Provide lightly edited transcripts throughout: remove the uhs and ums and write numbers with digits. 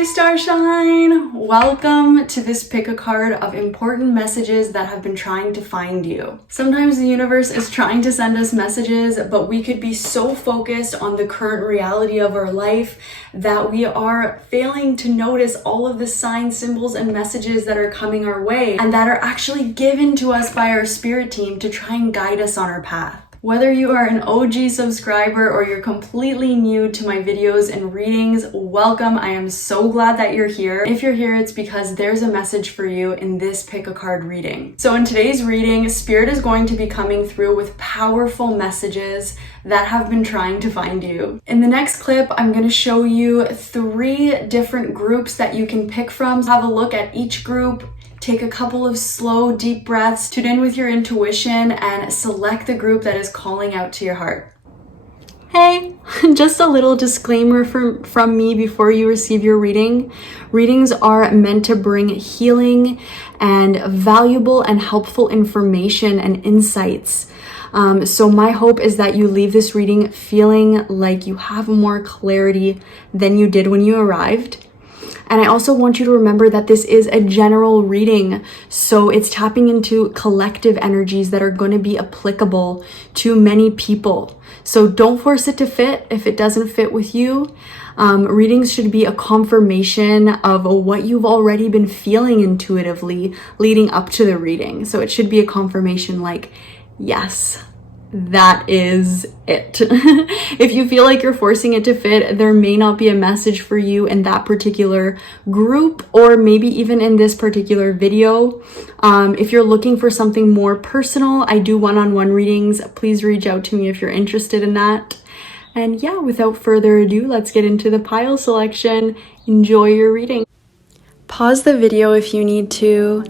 Hi Starshine! Welcome to this pick a card of important messages that have been trying to find you. Sometimes the universe is trying to send us messages, but we could be so focused on the current reality of our life that we are failing to notice all of the signs, symbols, and messages that are coming our way and that are actually given to us by our spirit team to try and guide us on our path. Whether you are an OG subscriber or you're completely new to my videos and readings, welcome. I am so glad that you're here. If you're here, it's because there's a message for you in this pick a card reading. So in today's reading, Spirit is going to be coming through with powerful messages that have been trying to find you. In the next clip, I'm going to show you 3 different groups that you can pick from. Have a look at each group. Take a couple of slow, deep breaths, tune in with your intuition, and select the group that is calling out to your heart. Hey, just a little disclaimer from me before you receive your reading. Readings are meant to bring healing and valuable and helpful information and insights. So my hope is that you leave this reading feeling like you have more clarity than you did when you arrived. And I also want you to remember that this is a general reading, so it's tapping into collective energies that are going to be applicable to many people. So don't force it to fit if it doesn't fit with you. Readings should be a confirmation of what you've already been feeling intuitively leading up to the reading. So it should be a confirmation like, yes, that is it. If you feel like you're forcing it to fit, there may not be a message for you in that particular group, or maybe even in this particular video. If you're looking for something more personal, I do one-on-one readings. Please reach out to me if you're interested in that. And yeah, without further ado, let's get into the pile selection. Enjoy your reading. Pause the video if you need to.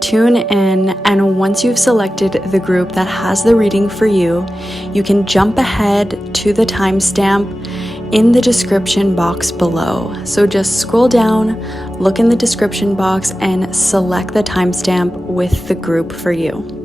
Tune in, and once you've selected the group that has the reading for you, you can jump ahead to the timestamp in the description box below. So just scroll down, look in the description box, and select the timestamp with the group for you.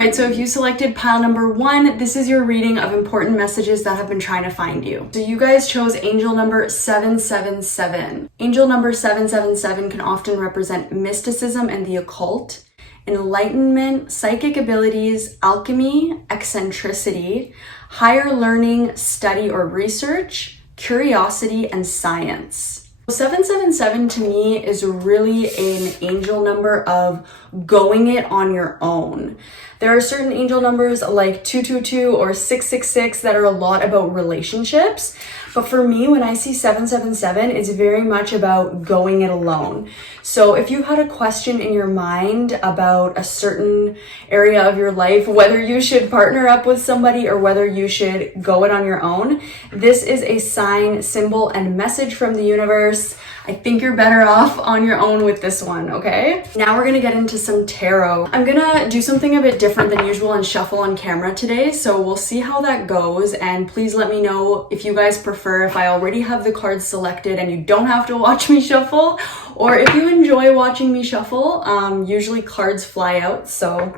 Alright, so if you selected pile number 1, this is your reading of important messages that have been trying to find you. So you guys chose angel number 777. Angel number 777 can often represent mysticism and the occult, enlightenment, psychic abilities, alchemy, eccentricity, higher learning, study or research, curiosity, and science. 777 to me is really an angel number of going it on your own. There are certain angel numbers like 222 or 666 that are a lot about relationships. But for me, when I see 777, it's very much about going it alone. So if you had a question in your mind about a certain area of your life, whether you should partner up with somebody or whether you should go it on your own, this is a sign, symbol, and message from the universe. I think you're better off on your own with this one, okay? Now we're gonna get into some tarot. I'm gonna do something a bit different than usual and shuffle on camera today, so we'll see how that goes, and please let me know if you guys prefer if I already have the cards selected and you don't have to watch me shuffle, or if you enjoy watching me shuffle. Usually cards fly out, so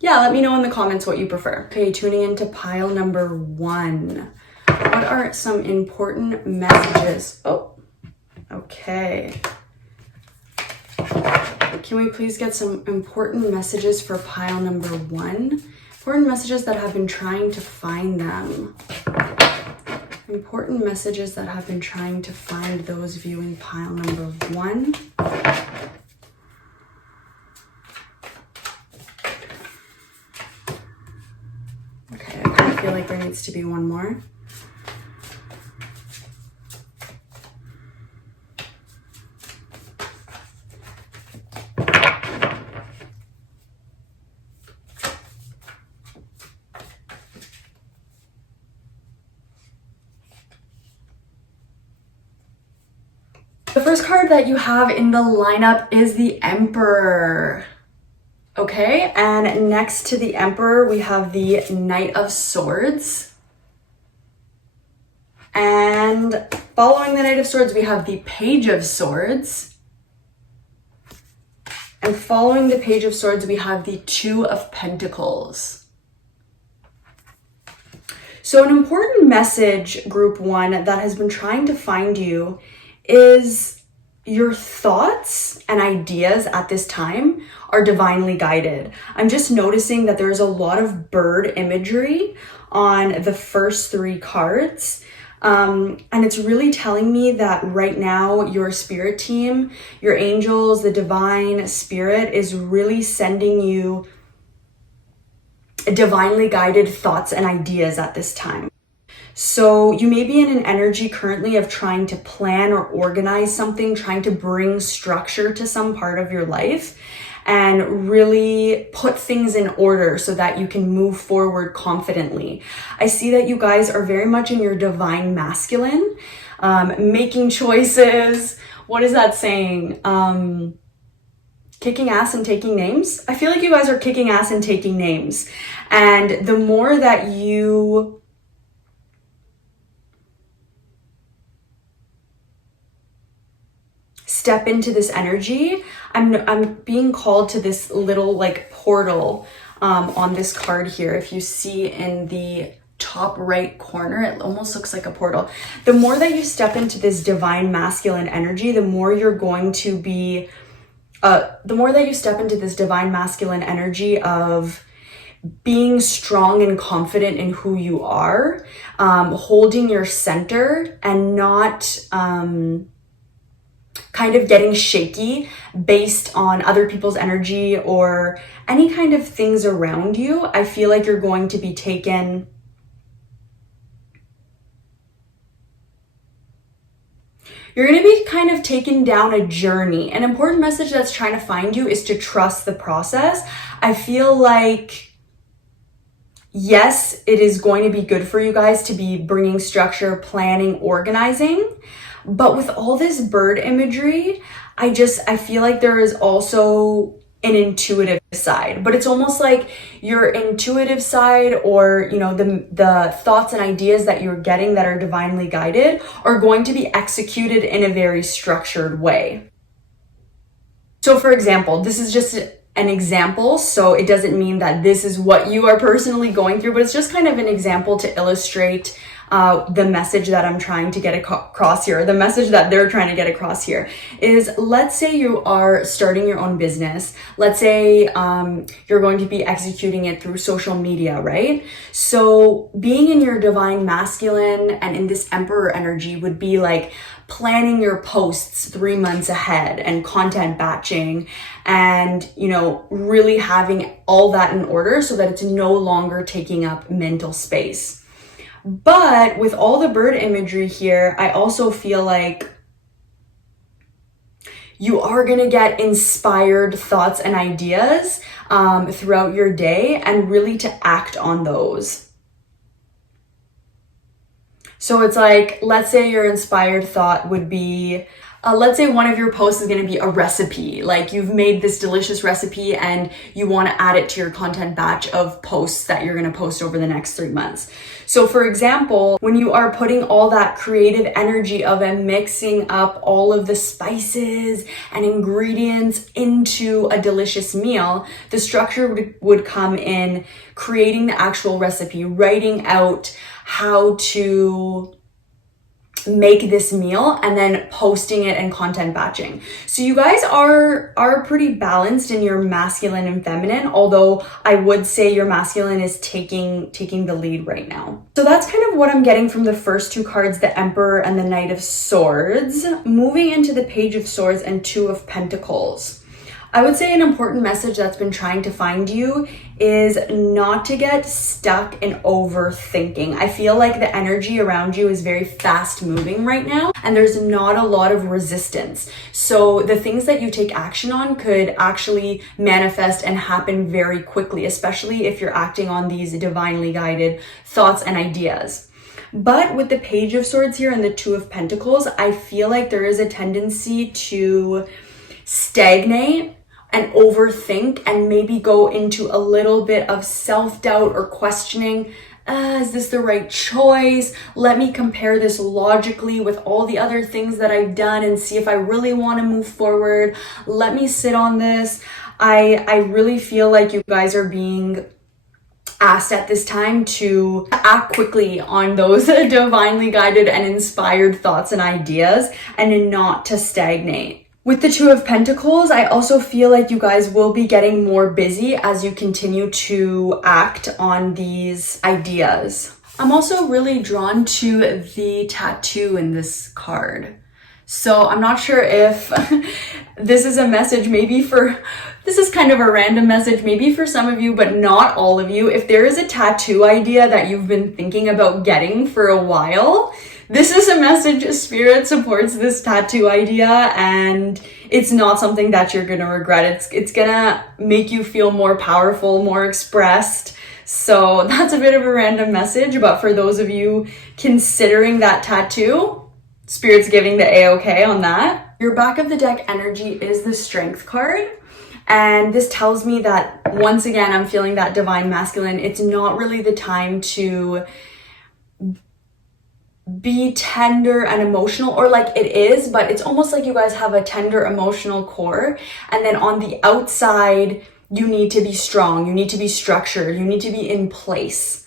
yeah, let me know in the comments what you prefer. Okay, tuning into pile number 1. What are some important messages? Oh. Okay. Can we please get some important messages for pile number 1? Important messages that have been trying to find them. Important messages that have been trying to find those viewing pile number 1. Okay, I kind of feel like there needs to be one more. The first card that you have in the lineup is the Emperor. Okay, and next to the Emperor, we have the Knight of Swords. And following the Knight of Swords, we have the Page of Swords. And following the Page of Swords, we have the Two of Pentacles. So an important message, group 1, that has been trying to find you is your thoughts and ideas at this time are divinely guided. I'm just noticing that there's a lot of bird imagery on the first 3 cards. And it's really telling me that right now your spirit team, your angels, the divine spirit is really sending you divinely guided thoughts and ideas at this time. So you may be in an energy currently of trying to plan or organize something, trying to bring structure to some part of your life and really put things in order so that you can move forward confidently. I see that you guys are very much in your divine masculine, making choices. What is that saying? Kicking ass and taking names. I feel like you guys are kicking ass and taking names. And the more that you step into this energy, I'm being called to this little like portal on this card here. If you see in the top right corner, it almost looks like a portal. The more that you step into this divine masculine energy, the more you're going to be, the more that you step into this divine masculine energy of being strong and confident in who you are, holding your center and not kind of getting shaky based on other people's energy or any kind of things around you. I feel like you're going to be taken, you're going to be kind of taken down a journey. An important message that's trying to find you is to trust the process. I feel like, yes, it is going to be good for you guys to be bringing structure, planning, organizing. But with all this bird imagery, I feel like there is also an intuitive side, but it's almost like your intuitive side, or, you know, the thoughts and ideas that you're getting that are divinely guided are going to be executed in a very structured way. So for example, this is just an example, so it doesn't mean that this is what you are personally going through, but it's just kind of an example to illustrate the message that I'm trying to get across here, the message that they're trying to get across here is, let's say you are starting your own business. Let's say you're going to be executing it through social media, right? So being in your divine masculine and in this emperor energy would be like planning your posts 3 months ahead and content batching and, you know, really having all that in order so that it's no longer taking up mental space. But with all the bird imagery here, I also feel like you are going to get inspired thoughts and ideas throughout your day and really to act on those. So it's like, let's say your inspired thought would be, let's say one of your posts is going to be a recipe. Like you've made this delicious recipe and you want to add it to your content batch of posts that you're going to post over the next 3 months. So for example, when you are putting all that creative energy of and mixing up all of the spices and ingredients into a delicious meal, the structure would come in creating the actual recipe, writing out how to make this meal, and then posting it and content batching. So you guys are pretty balanced in your masculine and feminine, although I would say your masculine is taking the lead right now. So that's kind of what I'm getting from the first 2 cards, the Emperor and the Knight of Swords. Moving into the Page of Swords and 2 of Pentacles. I would say an important message that's been trying to find you is not to get stuck in overthinking. I feel like the energy around you is very fast moving right now and there's not a lot of resistance. So the things that you take action on could actually manifest and happen very quickly, especially if you're acting on these divinely guided thoughts and ideas. But with the Page of Swords here and the 2 of Pentacles, I feel like there is a tendency to stagnate and overthink and maybe go into a little bit of self-doubt or questioning. Is this the right choice? Let me compare this logically with all the other things that I've done and see if I really want to move forward. Let me sit on this. I really feel like you guys are being asked at this time to act quickly on those divinely guided and inspired thoughts and ideas, and not to stagnate. With the Two of Pentacles, I also feel like you guys will be getting more busy as you continue to act on these ideas. I'm also really drawn to the tattoo in this card. So I'm not sure if this is a message this is kind of a random message maybe for some of you, but not all of you. If there is a tattoo idea that you've been thinking about getting for a while, this is a message. Spirit supports this tattoo idea, and it's not something that you're gonna regret. It's gonna make you feel more powerful, more expressed. So that's a bit of a random message, but for those of you considering that tattoo, Spirit's giving the A-okay on that. Your back of the deck energy is the Strength card. And this tells me that, once again, I'm feeling that divine masculine. It's not really the time to be tender and emotional, or like it is, but it's almost like you guys have a tender emotional core. And then on the outside, you need to be strong. You need to be structured. You need to be in place.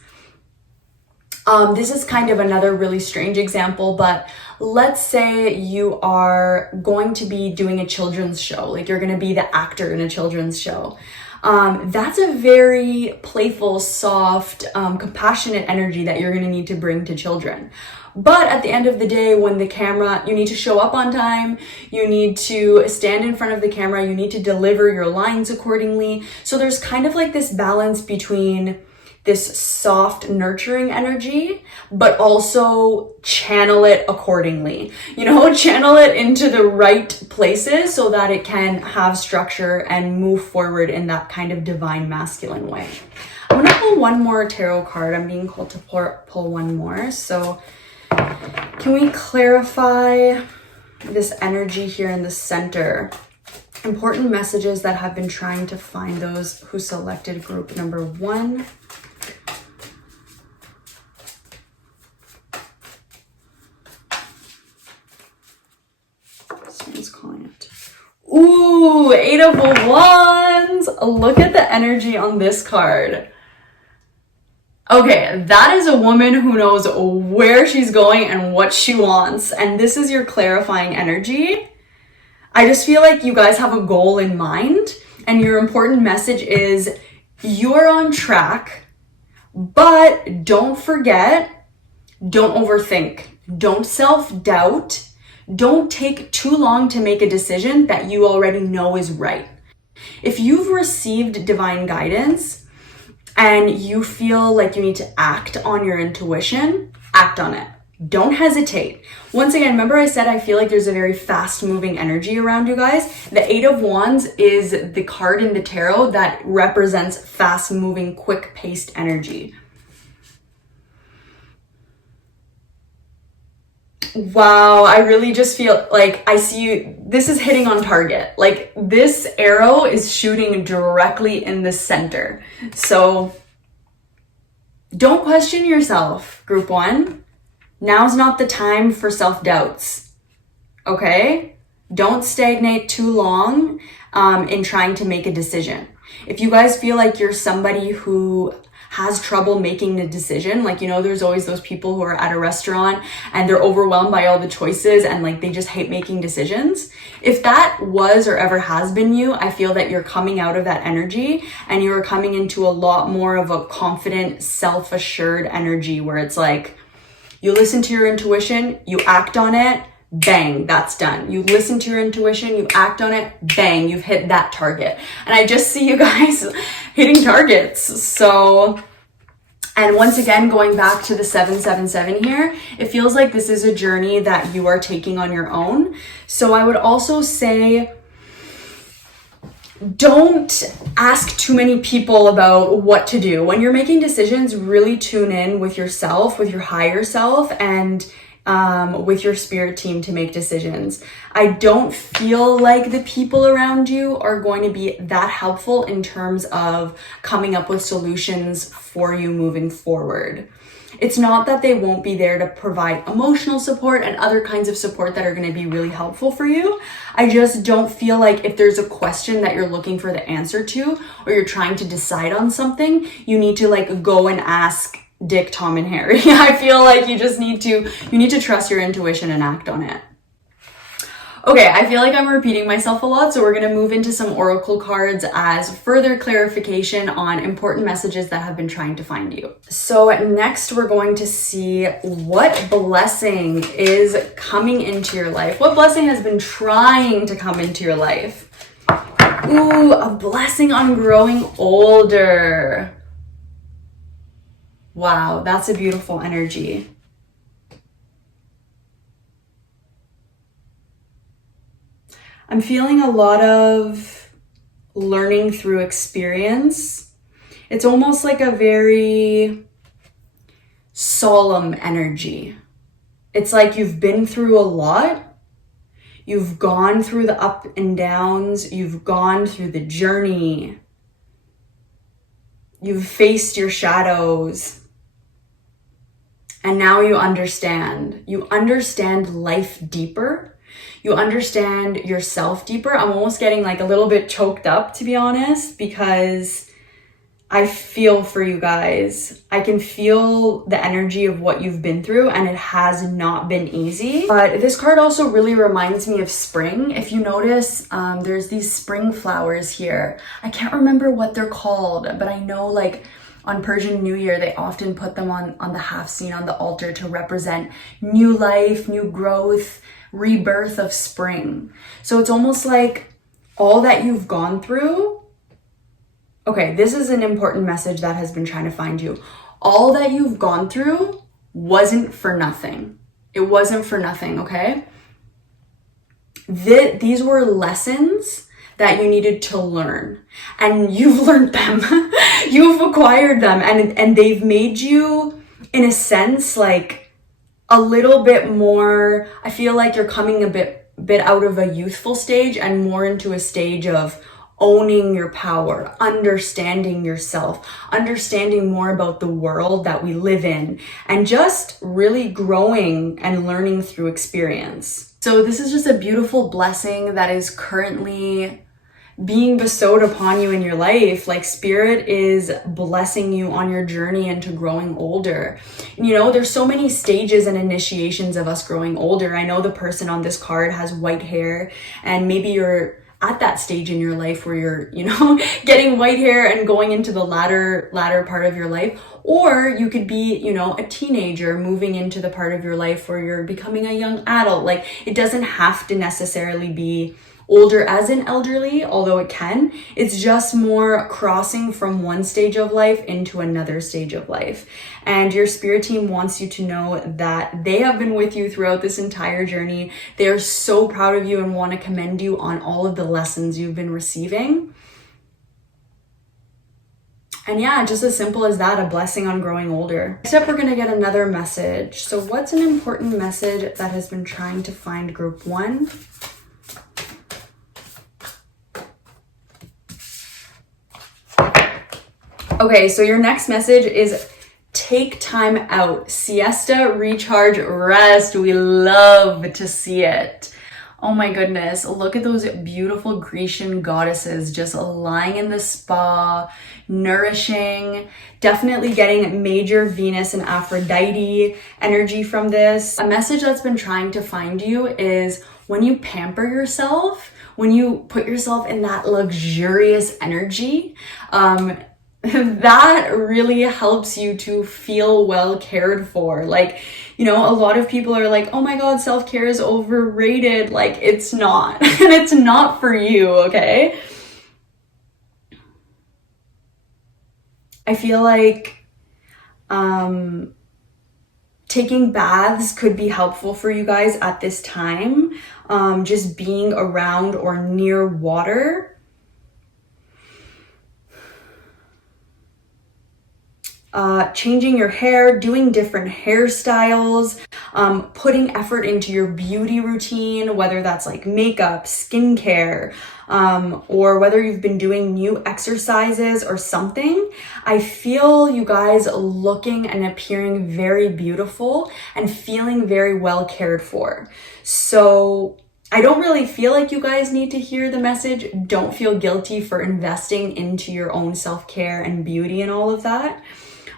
This is kind of another really strange example, but let's say you are going to be doing a children's show, like you're going to be the actor in a children's show. That's a very playful, soft, compassionate energy that you're going to need to bring to children. But at the end of the day, when the camera, you need to show up on time, you need to stand in front of the camera, you need to deliver your lines accordingly. So there's kind of like this balance between this soft, nurturing energy, but also channel it accordingly. You know, channel it into the right places so that it can have structure and move forward in that kind of divine masculine way. I'm gonna pull one more tarot card. I'm being called to pull one more. So can we clarify this energy here in the center? Important messages that have been trying to find those who selected group number 1. Someone's calling it. Ooh, 8 of Wands. Look at the energy on this card. Okay, that is a woman who knows where she's going and what she wants. And this is your clarifying energy. I just feel like you guys have a goal in mind, and your important message is you're on track, but don't forget, don't overthink, don't self-doubt, don't take too long to make a decision that you already know is right. If you've received divine guidance and you feel like you need to act on your intuition, act on it. Don't hesitate. Once again, remember I said I feel like there's a very fast moving energy around you guys. The 8 of Wands is the card in the tarot that represents fast moving, quick paced energy. Wow, I really just feel like I see you. This is hitting on target. Like this arrow is shooting directly in the center. So don't question yourself, group 1. Now's not the time for self-doubts, okay? Don't stagnate too long in trying to make a decision. If you guys feel like you're somebody who has trouble making a decision, like, you know, there's always those people who are at a restaurant and they're overwhelmed by all the choices and like they just hate making decisions. If that was or ever has been you, I feel that you're coming out of that energy and you're coming into a lot more of a confident, self-assured energy where it's like, you listen to your intuition, you act on it, bang, that's done. You listen to your intuition, you act on it, bang, you've hit that target. And I just see you guys hitting targets. So, and once again, going back to the 777 here, it feels like this is a journey that you are taking on your own. So I would also say, don't ask too many people about what to do. When you're making decisions, really tune in with yourself, with your higher self, and with your spirit team to make decisions. I don't feel like the people around you are going to be that helpful in terms of coming up with solutions for you moving forward. It's not that they won't be there to provide emotional support and other kinds of support that are going to be really helpful for you. I just don't feel like if there's a question that you're looking for the answer to, or you're trying to decide on something, you need to like go and ask Dick, Tom, and Harry. I feel like you need to trust your intuition and act on it. Okay, I feel like I'm repeating myself a lot, so we're going to move into some oracle cards as further clarification on important messages that have been trying to find you. So next we're going to see what blessing is coming into your life. What blessing has been trying to come into your life? Ooh, a blessing on growing older. Wow, that's a beautiful energy. I'm feeling a lot of learning through experience. It's almost like a very solemn energy. It's like you've been through a lot. You've gone through the up and downs. You've gone through the journey. You've faced your shadows. And now you understand. You understand life deeper. You understand yourself deeper. I'm almost getting like a little bit choked up, to be honest, because I feel for you guys. I can feel the energy of what you've been through, and it has not been easy. But this card also really reminds me of spring. If you notice, there's these spring flowers here. I can't remember what they're called, but I know like on Persian New Year, they often put them on the half scene on the altar to represent new life, new growth, rebirth of spring. So it's almost like all that you've gone through. Okay, this is an important message that has been trying to find you. All that you've gone through wasn't for nothing. It wasn't for nothing, okay? These were lessons that you needed to learn, and you've learned them. You've acquired them, and they've made you, in a sense, like a little bit more. I feel like you're coming a bit out of a youthful stage and more into a stage of owning your power, understanding yourself, understanding more about the world that we live in, and just really growing and learning through experience. So this is just a beautiful blessing that is currently being bestowed upon you in your life. Like spirit is blessing you on your journey into growing older. You know, there's so many stages and initiations of us growing older. I know the person on this card has white hair, and maybe you're at that stage in your life where you're, you know, getting white hair and going into the latter part of your life. Or you could be, you know, a teenager moving into the part of your life where you're becoming a young adult. Like it doesn't have to necessarily be older as in elderly, although it can. It's just more crossing from one stage of life into another stage of life. And your spirit team wants you to know that they have been with you throughout this entire journey. They are so proud of you and want to commend you on all of the lessons you've been receiving. And yeah, just as simple as that, a blessing on growing older. Next up, we're going to get another message. So what's an important message that has been trying to find group 1? Okay, so your next message is take time out. Siesta, recharge, rest. We love to see it. Oh my goodness, look at those beautiful Grecian goddesses just lying in the spa, nourishing, definitely getting major Venus and Aphrodite energy from this. A message that's been trying to find you is when you pamper yourself, when you put yourself in that luxurious energy, that really helps you to feel well cared for. Like, you know, a lot of people are like, oh my God, self-care is overrated. Like, it's not. And it's not for you, okay? I feel like taking baths could be helpful for you guys at this time. Just being around or near water. changing your hair, doing different hairstyles, putting effort into your beauty routine, whether that's like makeup, skincare, or whether you've been doing new exercises or something. I feel you guys looking and appearing very beautiful and feeling very well cared for. So I don't really feel like you guys need to hear the message. Don't feel guilty for investing into your own self-care and beauty and all of that.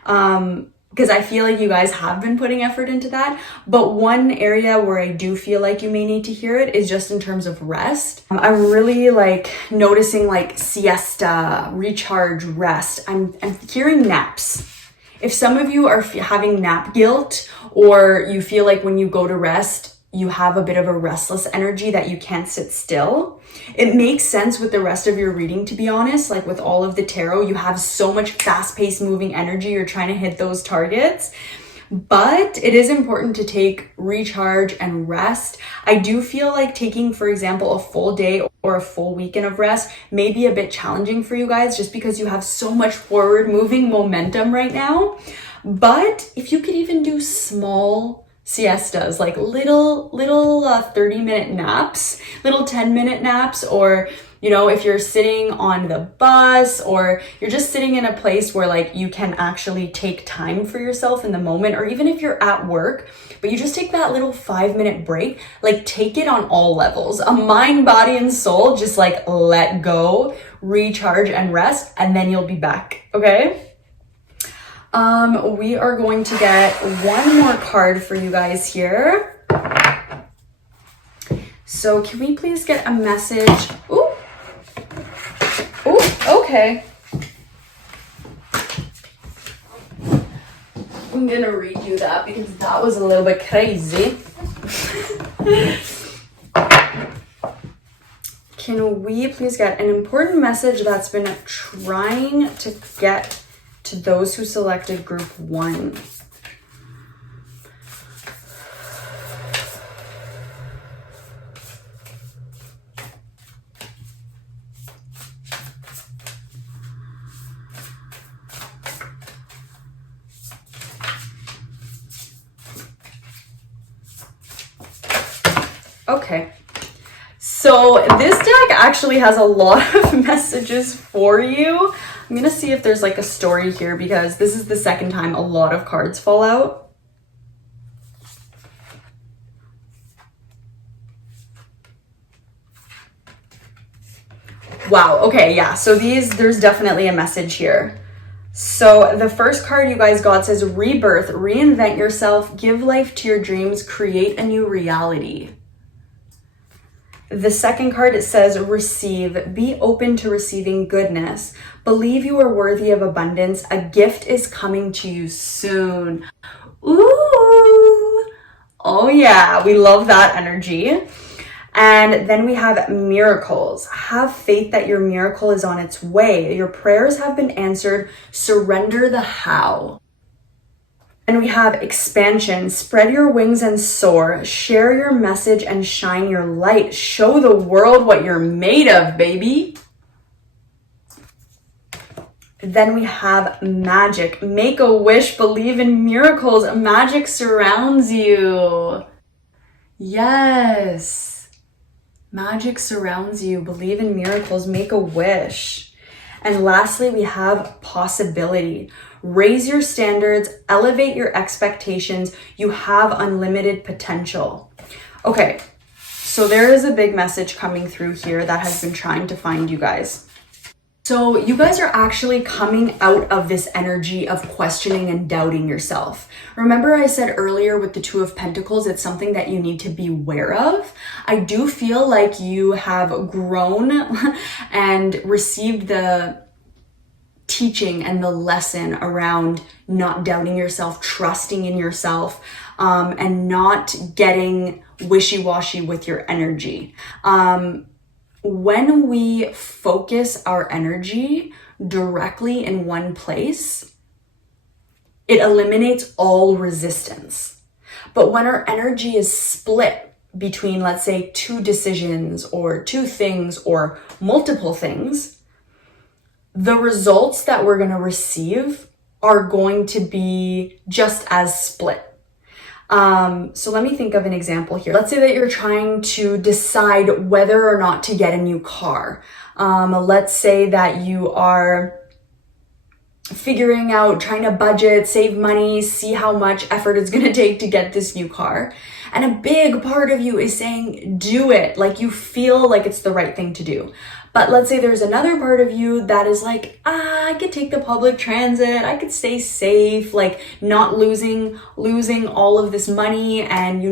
Because I feel like you guys have been putting effort into that. But one area where I do feel like you may need to hear it is just in terms of rest. I'm really like noticing like siesta, recharge, rest. I'm hearing naps. If some of you are having nap guilt, or you feel like when you go to rest, you have a bit of a restless energy that you can't sit still. It makes sense with the rest of your reading, to be honest. Like with all of the tarot, you have so much fast-paced moving energy. You're trying to hit those targets. But it is important to take recharge and rest. I do feel like taking, for example, a full day or a full weekend of rest may be a bit challenging for you guys just because you have so much forward moving momentum right now. But if you could even do small siestas, like little 30-minute naps, little 10-minute naps, or you know, if you're sitting on the bus or you're just sitting in a place where like you can actually take time for yourself in the moment, or even if you're at work but you just take that little 5-minute break, like take it on all levels, a mind, body, and soul. Just like let go, recharge and rest, and then you'll be back. Okay, we are going to get one more card for you guys here. So can we please get a message? Ooh, okay. I'm gonna redo that because that was a little bit crazy. Can we please get an important message that's been trying to get to those who selected group 1? Okay, so this deck actually has a lot of messages for you. I'm gonna see if there's like a story here because this is the second time a lot of cards fall out. Wow, okay, yeah, so there's definitely a message here. So the first card you guys got says rebirth, reinvent yourself, give life to your dreams, create a new reality. The second card, it says receive, be open to receiving goodness, believe you are worthy of abundance, a gift is coming to you soon. Ooh, oh yeah, we love that energy. And then we have miracles. Have faith that your miracle is on its way. Your prayers have been answered. Surrender the how. And we have expansion. Spread your wings and soar. Share your message and shine your light. Show the world what you're made of, baby. Then we have magic. Make a wish. Believe in miracles. Magic surrounds you. Yes. Magic surrounds you. Believe in miracles. Make a wish. And lastly, we have possibility. Raise your standards, elevate your expectations. You have unlimited potential. Okay, so there is a big message coming through here that has been trying to find you guys. So you guys are actually coming out of this energy of questioning and doubting yourself. Remember I said earlier with the Two of Pentacles, it's something that you need to be aware of. I do feel like you have grown and received the teaching and the lesson around not doubting yourself, trusting in yourself, and not getting wishy-washy with your energy. When we focus our energy directly in one place, it eliminates all resistance. But when our energy is split between, let's say, 2 decisions or 2 things or multiple things, the results that we're going to receive are going to be just as split. So let me think of an example here. Let's say that you're trying to decide whether or not to get a new car. Let's say that you are figuring out, trying to budget, save money, see how much effort it's going to take to get this new car. And a big part of you is saying, do it. Like, you feel like it's the right thing to do. But let's say there's another part of you that is like, I could take the public transit, I could stay safe, like not losing all of this money, and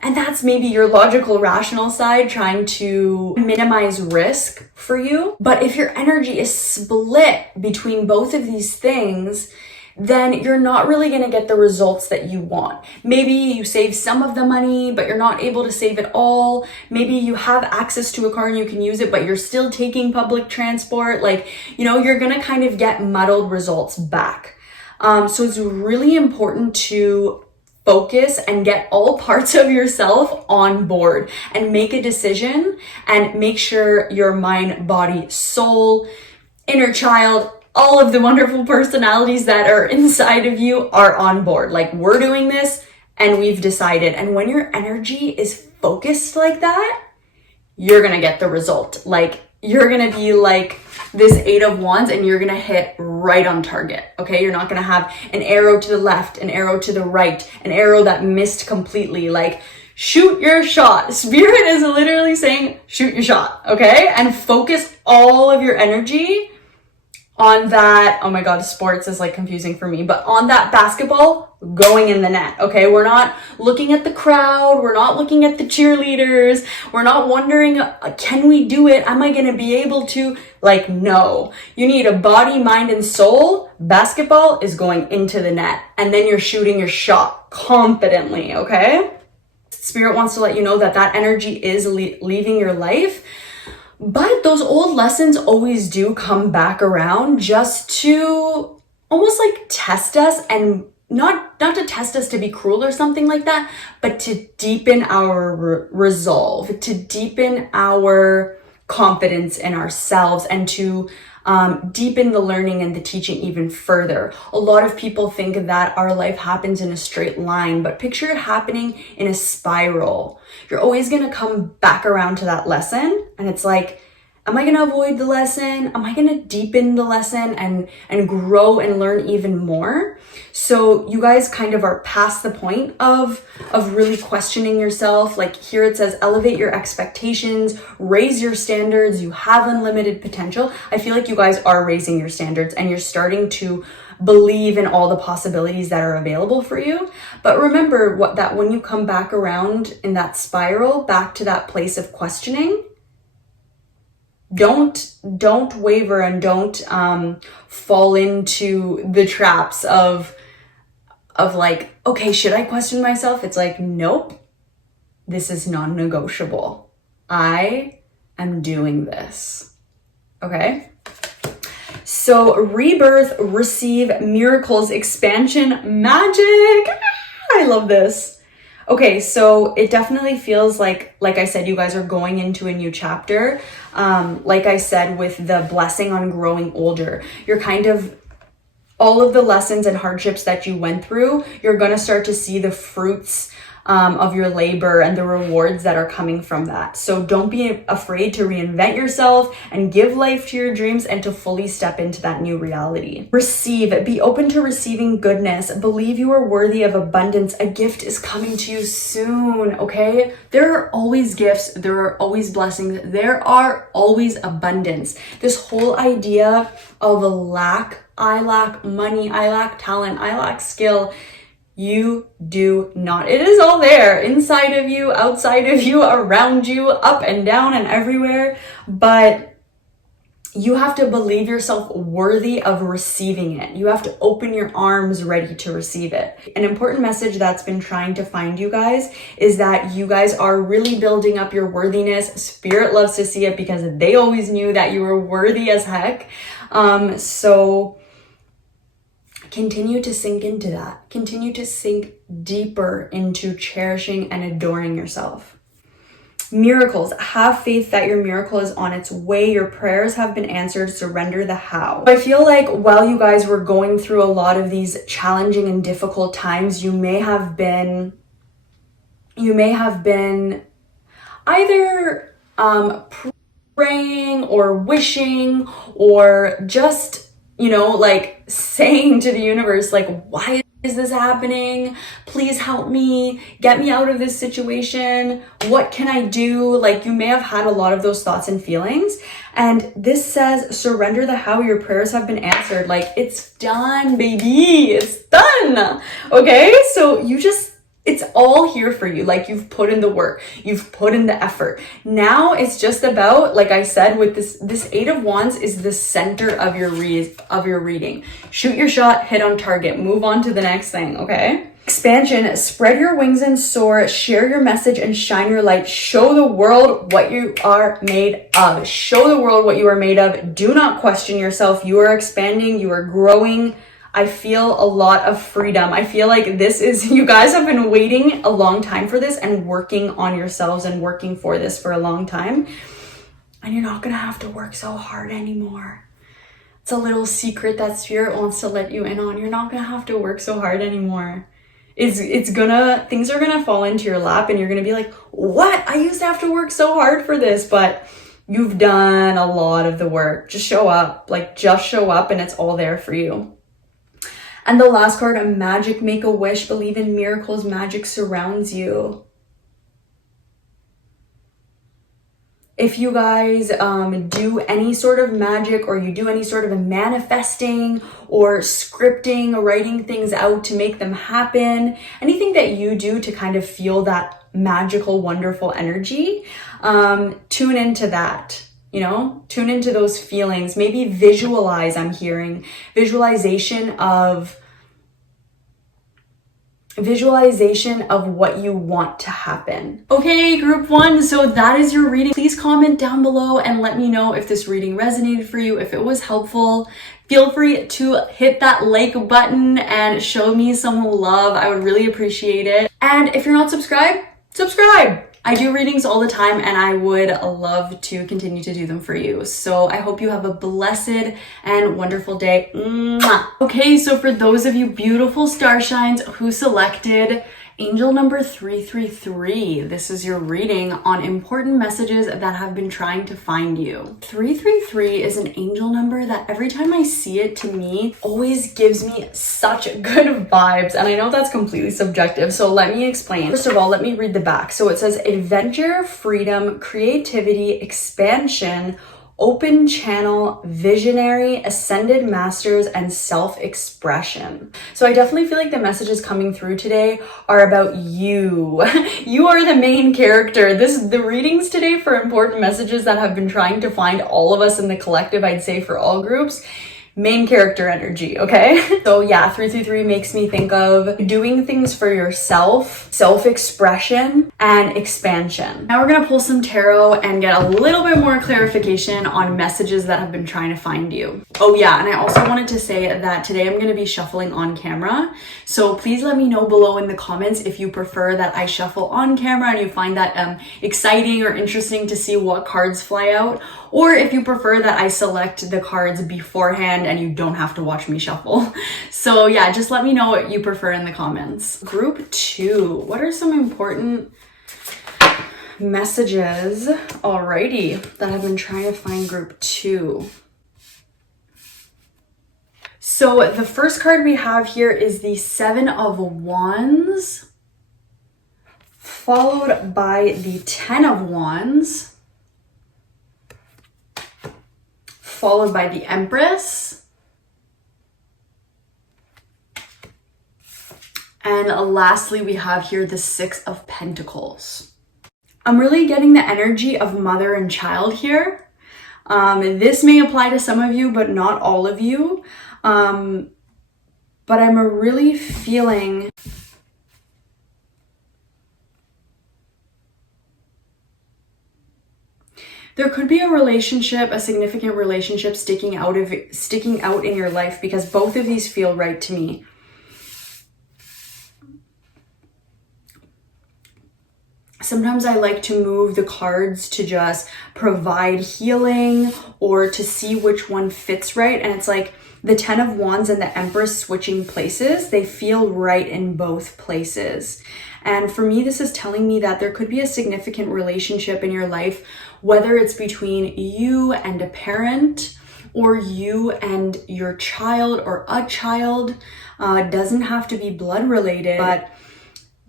and that's maybe your logical, rational side trying to minimize risk for you. But if your energy is split between both of these things, then you're not really going to get the results that you want. Maybe you save some of the money, but you're not able to save it all. Maybe you have access to a car and you can use it, but you're still taking public transport. You're going to kind of get muddled results back. So it's really important to focus and get all parts of yourself on board and make a decision, and make sure your mind, body, soul, inner child, all of the wonderful personalities that are inside of you are on board. Like, we're doing this and we've decided. And when your energy is focused like that, you're going to get the result. Like, you're going to be like this 8 of Wands and you're going to hit right on target. Okay. You're not going to have an arrow to the left, an arrow to the right, an arrow that missed completely. Like, shoot your shot. Spirit is literally saying, shoot your shot. Okay. And focus all of your energy on that. Oh my God, sports is like confusing for me, but on that basketball going in the net. Okay. We're not looking at the crowd. We're not looking at the cheerleaders. We're not wondering, can we do it? Am I going to be able to? Like, no, you need a body, mind, and soul. Basketball is going into the net, and then you're shooting your shot confidently. Okay. Spirit wants to let you know that that energy is leaving your life. But those old lessons always do come back around, just to almost like test us, and not to test us to be cruel or something like that, but to deepen our resolve, to deepen our confidence in ourselves, and to deepen the learning and the teaching even further. A lot of people think that our life happens in a straight line, but picture it happening in a spiral. You're always going to come back around to that lesson, and it's like, am I going to avoid the lesson? Am I going to deepen the lesson and grow and learn even more? So you guys kind of are past the point of really questioning yourself. Like, here it says, elevate your expectations, raise your standards. You have unlimited potential. I feel like you guys are raising your standards, and you're starting to believe in all the possibilities that are available for you. But remember that when you come back around in that spiral, back to that place of questioning, don't waver, and don't fall into the traps of like, okay, should I question myself? It's like, nope, this is non-negotiable. I am doing this. Okay. So rebirth, receive, miracles, expansion, magic. I love this. Okay, so it definitely feels like I said, you guys are going into a new chapter. Like I said, with the blessing on growing older, you're kind of, all of the lessons and hardships that you went through, you're going to start to see the fruits of your labor and the rewards that are coming from that. So don't be afraid to reinvent yourself and give life to your dreams, and to fully step into that new reality. Receive, be open to receiving goodness. Believe you are worthy of abundance. A gift is coming to you soon, okay? There are always gifts. There are always blessings. There are always abundance. This whole idea of a lack, I lack money, I lack talent, I lack skill, you do not. It is all there, inside of you, outside of you, around you, up and down and everywhere. But you have to believe yourself worthy of receiving it. You have to open your arms ready to receive it. An important message that's been trying to find you guys is that you guys are really building up your worthiness. Spirit loves to see it, because they always knew that you were worthy as heck. So continue to sink into that. Continue to sink deeper into cherishing and adoring yourself. Miracles. Have faith that your miracle is on its way. Your prayers have been answered. Surrender the how. I feel like while you guys were going through a lot of these challenging and difficult times, you may have been either praying or wishing or just, like saying to the universe, like, why is this happening? Please help me. Get me out of this situation. What can I do? Like, you may have had a lot of those thoughts and feelings. And this says, surrender the how. Your prayers have been answered. Like, it's done, baby. It's done. Okay? So it's all here for you. Like, you've put in the work, you've put in the effort. Now it's just about, like I said, with this Eight of Wands is the center of your reading. Shoot your shot, hit on target, move on to the next thing, okay? Expansion, spread your wings and soar, share your message and shine your light. Show the world what you are made of. Show the world what you are made of. Do not question yourself. You are expanding, you are growing. I feel a lot of freedom. I feel like you guys have been waiting a long time for this and working on yourselves and working for this for a long time. And you're not gonna have to work so hard anymore. It's a little secret that Spirit wants to let you in on. You're not gonna have to work so hard anymore. Things are gonna fall into your lap and you're gonna be like, what? I used to have to work so hard for this, but you've done a lot of the work. Just show up, and it's all there for you. And the last card, magic, make a wish, believe in miracles, magic surrounds you. If you guys do any sort of magic or you do any sort of manifesting or scripting, writing things out to make them happen, anything that you do to kind of feel that magical, wonderful energy, tune into that. Tune into those feelings. Maybe visualize, I'm hearing. Visualization of what you want to happen. Okay, group 1, so that is your reading. Please comment down below and let me know if this reading resonated for you, if it was helpful. Feel free to hit that like button and show me some love. I would really appreciate it. And if you're not subscribed, subscribe. I do readings all the time and I would love to continue to do them for you. So I hope you have a blessed and wonderful day. Mwah. Okay, so for those of you beautiful starshines who selected angel number 333, this is your reading on important messages that have been trying to find you. 333 is an angel number that every time I see it, to me, always gives me such good vibes. And I know that's completely subjective, so let me explain. First of all, let me read the back. So it says adventure, freedom, creativity, expansion, open channel, visionary, ascended masters, and self-expression. So I definitely feel like the messages coming through today are about you. You are the main character. The readings today for important messages that have been trying to find all of us in the collective, I'd say for all groups, main character energy, okay? So yeah, 333 makes me think of doing things for yourself, self-expression, and expansion. Now we're gonna pull some tarot and get a little bit more clarification on messages that have been trying to find you. Oh yeah, and I also wanted to say that today I'm gonna be shuffling on camera. So please let me know below in the comments if you prefer that I shuffle on camera and you find that exciting or interesting to see what cards fly out, or if you prefer that I select the cards beforehand and you don't have to watch me shuffle. So yeah, just let me know what you prefer in the comments. Group 2, what are some important messages, alrighty, that I've been trying to find group 2? So the first card we have here is the 7 of Wands, followed by the 10 of Wands, followed by the Empress, and lastly we have here the 6 of Pentacles. I'm really getting the energy of mother and child here. This may apply to some of you, but not all of you. But I'm really feeling there could be a relationship, a significant relationship sticking out in your life, because both of these feel right to me. Sometimes I like to move the cards to just provide healing or to see which one fits right. And it's like the 10 of Wands and the Empress switching places. They feel right in both places. And for me, this is telling me that there could be a significant relationship in your life, whether it's between you and a parent or you and your child or a child. It doesn't have to be blood related, but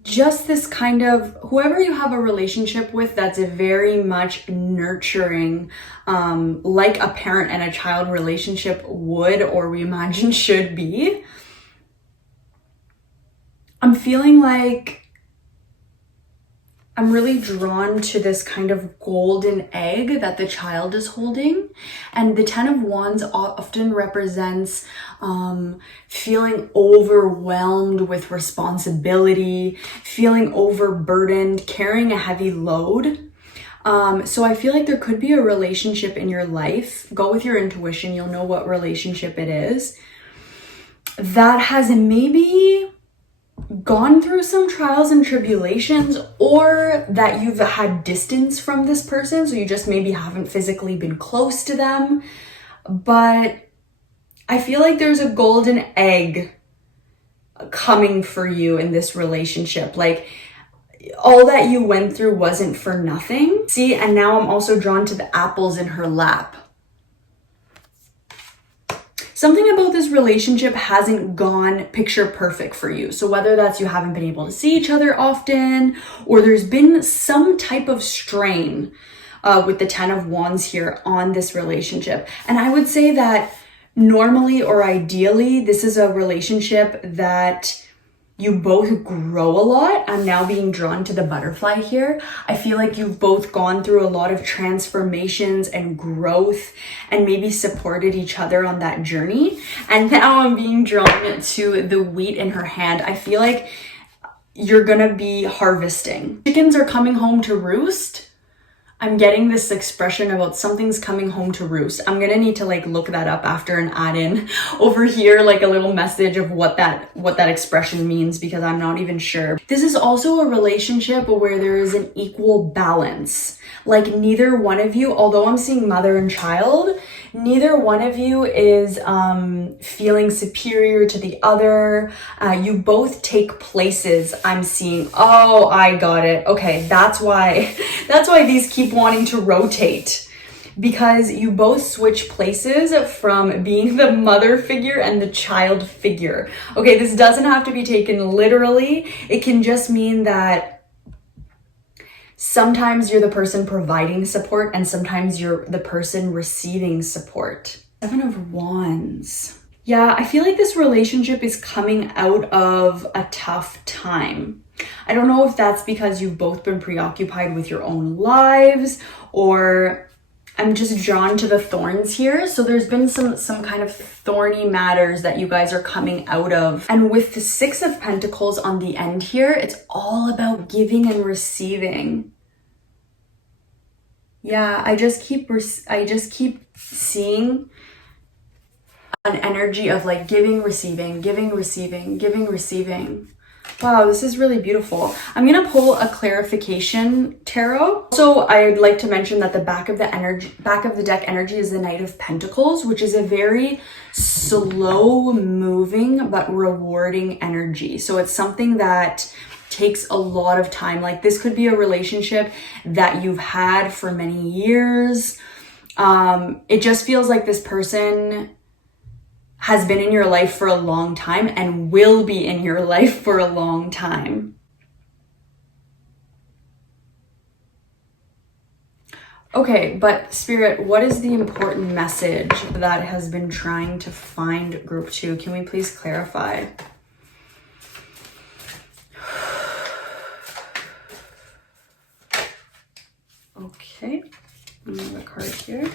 just this kind of, whoever you have a relationship with that's a very much nurturing, like a parent and a child relationship would, or we imagine should be. I'm feeling like I'm really drawn to this kind of golden egg that the child is holding. And the 10 of Wands often represents feeling overwhelmed with responsibility, feeling overburdened, carrying a heavy load. So I feel like there could be a relationship in your life. Go with your intuition. You'll know what relationship it is. That has maybe gone through some trials and tribulations, or that you've had distance from this person, so you just maybe haven't physically been close to them. But I feel like there's a golden egg coming for you in this relationship. Like, all that you went through wasn't for nothing. See, and now I'm also drawn to the apples in her lap. Something about this relationship hasn't gone picture perfect for you. So whether that's you haven't been able to see each other often, or there's been some type of strain with the 10 of Wands here on this relationship. And I would say that normally or ideally, this is a relationship that you both grow a lot. I'm now being drawn to the butterfly here. I feel like you've both gone through a lot of transformations and growth and maybe supported each other on that journey. And now I'm being drawn to the wheat in her hand. I feel like you're gonna be harvesting. Chickens are coming home to roost. I'm getting this expression about something's coming home to roost. I'm gonna need to like look that up after and add in over here like a little message of what that expression means, because I'm not even sure. This is also a relationship where there is an equal balance. Like neither one of you, although I'm seeing mother and child, neither one of you is feeling superior to the other. You both take places. I'm seeing, oh, I got it. Okay, that's why these keep wanting to rotate, because you both switch places from being the mother figure and the child figure. Okay, this doesn't have to be taken literally. It can just mean that sometimes you're the person providing support and sometimes you're the person receiving support. 7 of Wands. Yeah, I feel like this relationship is coming out of a tough time. I don't know if that's because you've both been preoccupied with your own lives, or I'm just drawn to the thorns here. So there's been some kind of thorny matters that you guys are coming out of. And with the 6 of Pentacles on the end here, it's all about giving and receiving. Yeah, I just keep seeing an energy of like giving, receiving, giving, receiving, giving, receiving. Wow, this is really beautiful. I'm gonna pull a clarification tarot. So I'd like to mention that the back of the deck energy is the Knight of Pentacles, which is a very slow moving but rewarding energy. So it's something that takes a lot of time. Like this could be a relationship that you've had for many years. It just feels like this person has been in your life for a long time and will be in your life for a long time. Okay, but Spirit, what is the important message that has been trying to find Group 2? Can we please clarify? Okay, another card here.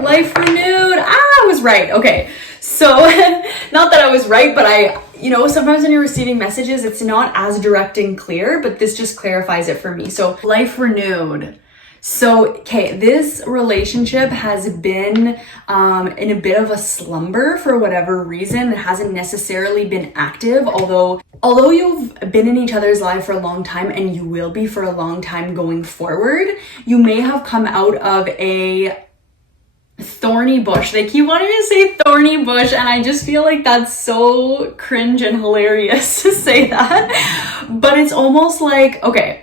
Life renewed. I was right. Okay, so not that I was right, but sometimes when you're receiving messages, it's not as direct and clear, but this just clarifies it for me. So life renewed. So, okay, this relationship has been in a bit of a slumber for whatever reason. It hasn't necessarily been active, although you've been in each other's life for a long time, and you will be for a long time going forward. You may have come out of a thorny bush. They keep wanting to say thorny bush, and I just feel like that's so cringe and hilarious to say that. But it's almost like, okay,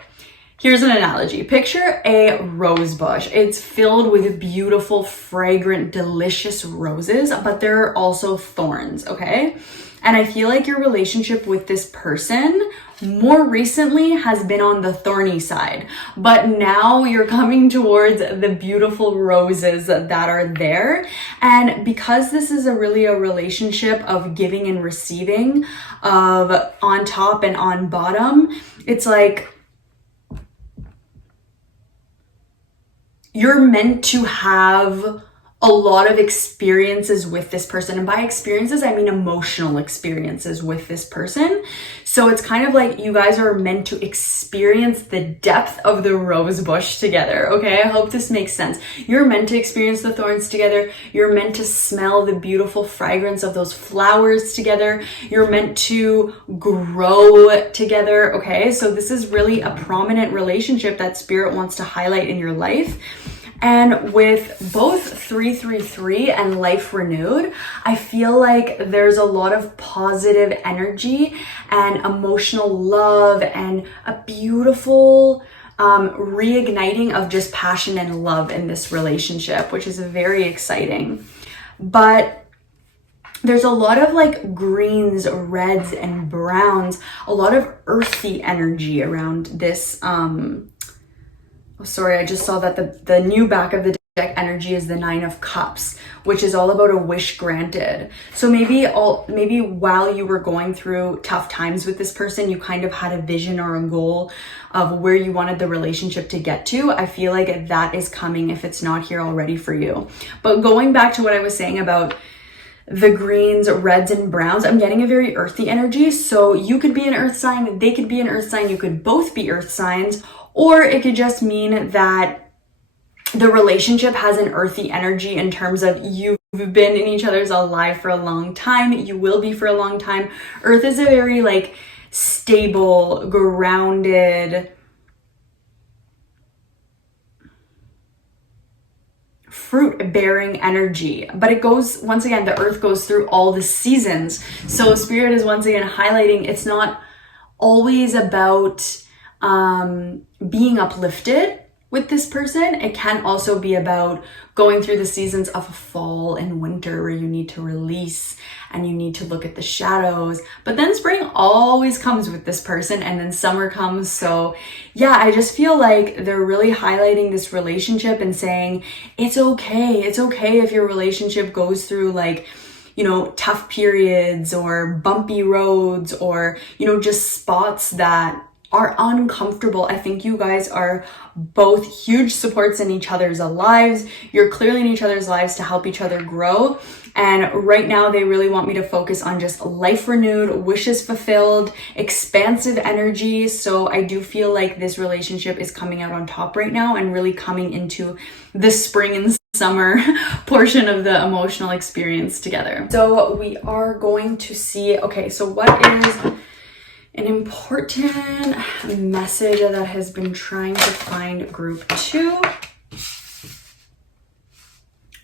here's an analogy. Picture a rose bush. It's filled with beautiful, fragrant, delicious roses, but there are also thorns, okay? And I feel like your relationship with this person more recently has been on the thorny side, but now you're coming towards the beautiful roses that are there. And because this is really a relationship of giving and receiving, of on top and on bottom, it's like you're meant to have a lot of experiences with this person. And by experiences, I mean emotional experiences with this person. So it's kind of like you guys are meant to experience the depth of the rose bush together, okay? I hope this makes sense. You're meant to experience the thorns together. You're meant to smell the beautiful fragrance of those flowers together. You're meant to grow together, okay? So this is really a prominent relationship that Spirit wants to highlight in your life. And with both 333 and Life Renewed, I feel like there's a lot of positive energy and emotional love and a beautiful reigniting of just passion and love in this relationship, which is very exciting. But there's a lot of like greens, reds, and browns, a lot of earthy energy around this. Oh, sorry, I just saw that the new back of the deck energy is the 9 of Cups, which is all about a wish granted. So maybe while you were going through tough times with this person, you kind of had a vision or a goal of where you wanted the relationship to get to. I feel like that is coming if it's not here already for you. But going back to what I was saying about the greens, reds, and browns, I'm getting a very earthy energy. So you could be an earth sign, they could be an earth sign, you could both be earth signs, or it could just mean that the relationship has an earthy energy in terms of you've been in each other's life for a long time, you will be for a long time. Earth is a very like stable, grounded, fruit-bearing energy. But it goes, once again, the earth goes through all the seasons. So Spirit is once again highlighting it's not always about being uplifted with this person. It can also be about going through the seasons of fall and winter where you need to release and you need to look at the shadows. But then spring always comes with this person, and then summer comes. So yeah, I just feel like they're really highlighting this relationship and saying it's okay. It's okay if your relationship goes through like, you know, tough periods or bumpy roads or, you know, just spots that are uncomfortable. I think you guys are both huge supports in each other's lives. You're clearly in each other's lives to help each other grow. And right now they really want me to focus on just life renewed, wishes fulfilled, expansive energy. So I do feel like this relationship is coming out on top right now and really coming into the spring and summer portion of the emotional experience together. So we are going to see, okay, so what is an important message that has been trying to find group 2?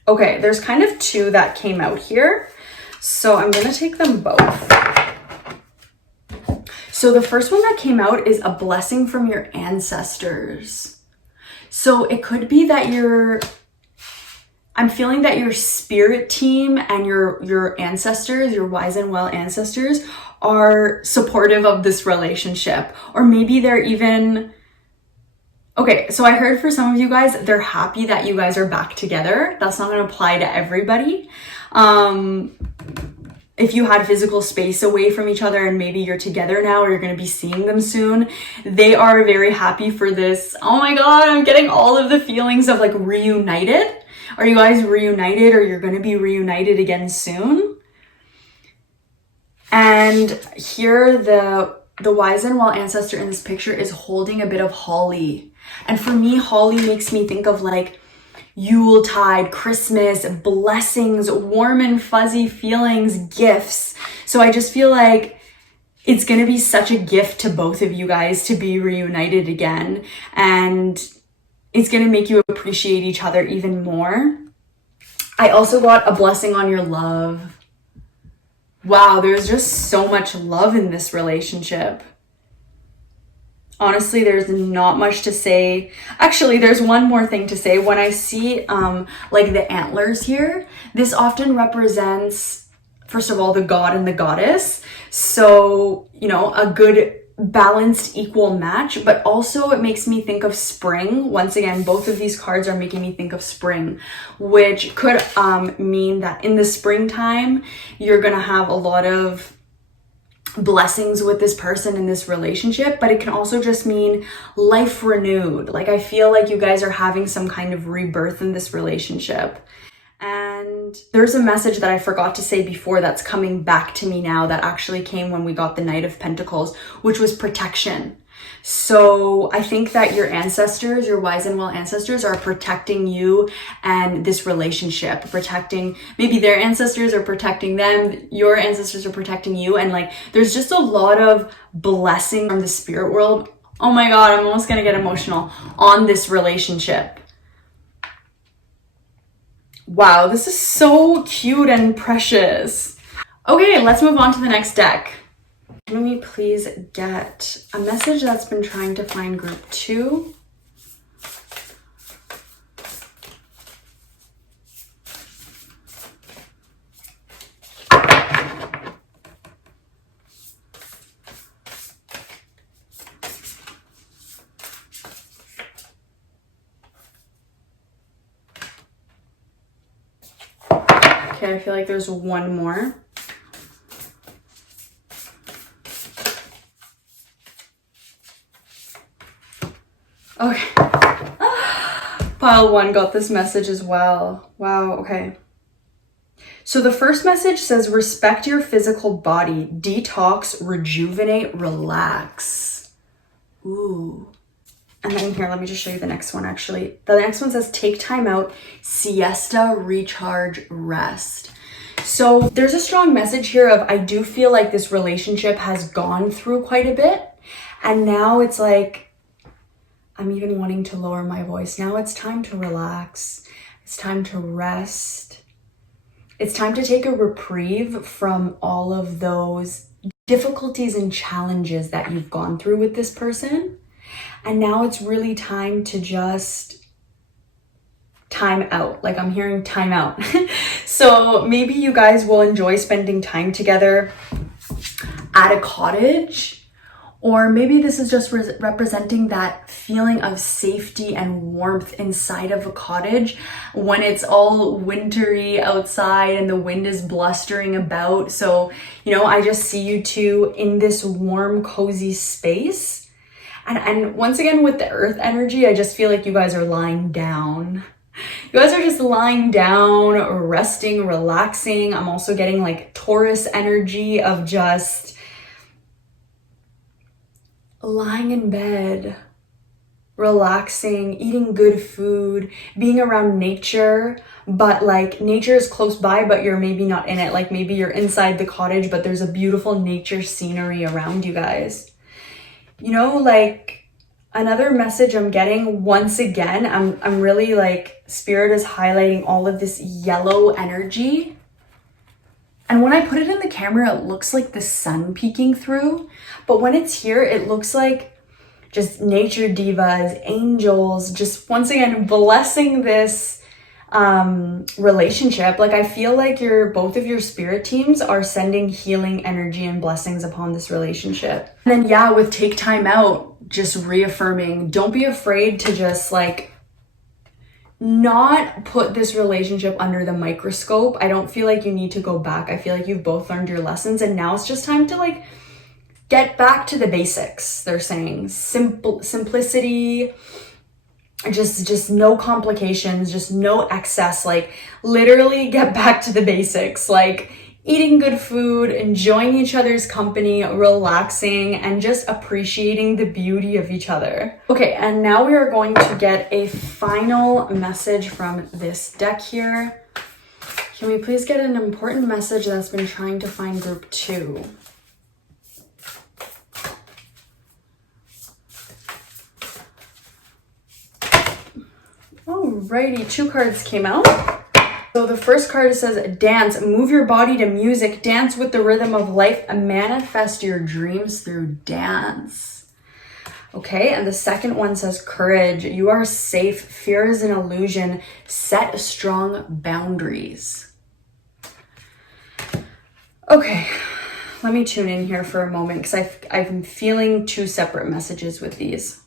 Okay, there's kind of 2 that came out here. So I'm gonna take them both. So the first one that came out is a blessing from your ancestors. So it could be that I'm feeling that your spirit team and your ancestors, your wise and well ancestors, are supportive of this relationship. Or maybe they're even, okay, so I heard for some of you guys, they're happy that you guys are back together. That's not gonna apply to everybody. If you had physical space away from each other and maybe you're together now or you're going to be seeing them soon, they are very happy for this. Oh my God, I'm getting all of the feelings of like reunited. Are you guys reunited, or you're going to be reunited again soon? And here the wise and well ancestor in this picture is holding a bit of holly. And for me, holly makes me think of like Yuletide, Christmas, blessings, warm and fuzzy feelings, gifts. So I just feel like it's going to be such a gift to both of you guys to be reunited again. And it's going to make you appreciate each other even more. I also got a blessing on your love. Wow, there's just so much love in this relationship. Honestly, there's not much to say. Actually, there's one more thing to say. When I see like the antlers here, this often represents, first of all, the god and the goddess. So, you know, a good balanced equal match, but also it makes me think of spring. Once again, both of these cards are making me think of spring, which could mean that in the springtime, you're gonna have a lot of blessings with this person in this relationship, but it can also just mean life renewed. Like I feel like you guys are having some kind of rebirth in this relationship. And there's a message that I forgot to say before that's coming back to me now that actually came when we got the Knight of Pentacles, which was protection. So I think that your ancestors, your wise and well ancestors, are protecting you and this relationship, protecting, maybe their ancestors are protecting them, your ancestors are protecting you. And like, there's just a lot of blessing from the spirit world. Oh my God, I'm almost gonna get emotional on this relationship. Wow, this is so cute and precious. Okay, let's move on to the next deck. Can we please get a message that's been trying to find group 2? Okay, I feel like there's one more. Okay. Pile 1 got this message as well. Wow, okay. So the first message says, respect your physical body, detox, rejuvenate, relax. Ooh. And then here, let me just show you the next one actually. The next one says, take time out, siesta, recharge, rest. So there's a strong message here of, I do feel like this relationship has gone through quite a bit. And now it's like, I'm even wanting to lower my voice. Now it's time to relax. It's time to rest. It's time to take a reprieve from all of those difficulties and challenges that you've gone through with this person. And now it's really time to just time out. Like I'm hearing time out. So maybe you guys will enjoy spending time together at a cottage. Or maybe this is just representing that feeling of safety and warmth inside of a cottage when it's all wintry outside and the wind is blustering about. So, you know, I just see you two in this warm, cozy space. And once again, with the earth energy, I just feel like you guys are lying down. You guys are just lying down, resting, relaxing. I'm also getting like Taurus energy of just lying in bed, relaxing, eating good food, being around nature, but like nature is close by, but you're maybe not in it. Like maybe you're inside the cottage, but there's a beautiful nature scenery around you guys. You know, like another message I'm getting once again, I'm really like, spirit is highlighting all of this yellow energy. And when I put it in the camera, it looks like the sun peeking through. But when it's here, it looks like just nature divas, angels, just once again, blessing this relationship. Like I feel like both of your spirit teams are sending healing energy and blessings upon this relationship. And then yeah, with take time out, just reaffirming, don't be afraid to just like not put this relationship under the microscope. I don't feel like you need to go back. I feel like you've both learned your lessons and now it's just time to like get back to the basics. They're saying simplicity, just no complications, just no excess, like literally get back to the basics. Like eating good food, enjoying each other's company, relaxing, and just appreciating the beauty of each other. Okay, and now we are going to get a final message from this deck here. Can we please get an important message that's been trying to find group 2? Alrighty, 2 cards came out. So the first card says, dance, move your body to music, dance with the rhythm of life, and manifest your dreams through dance. Okay, and the second one says, courage, you are safe, fear is an illusion, set strong boundaries. Okay, let me tune in here for a moment because I'm feeling 2 separate messages with these.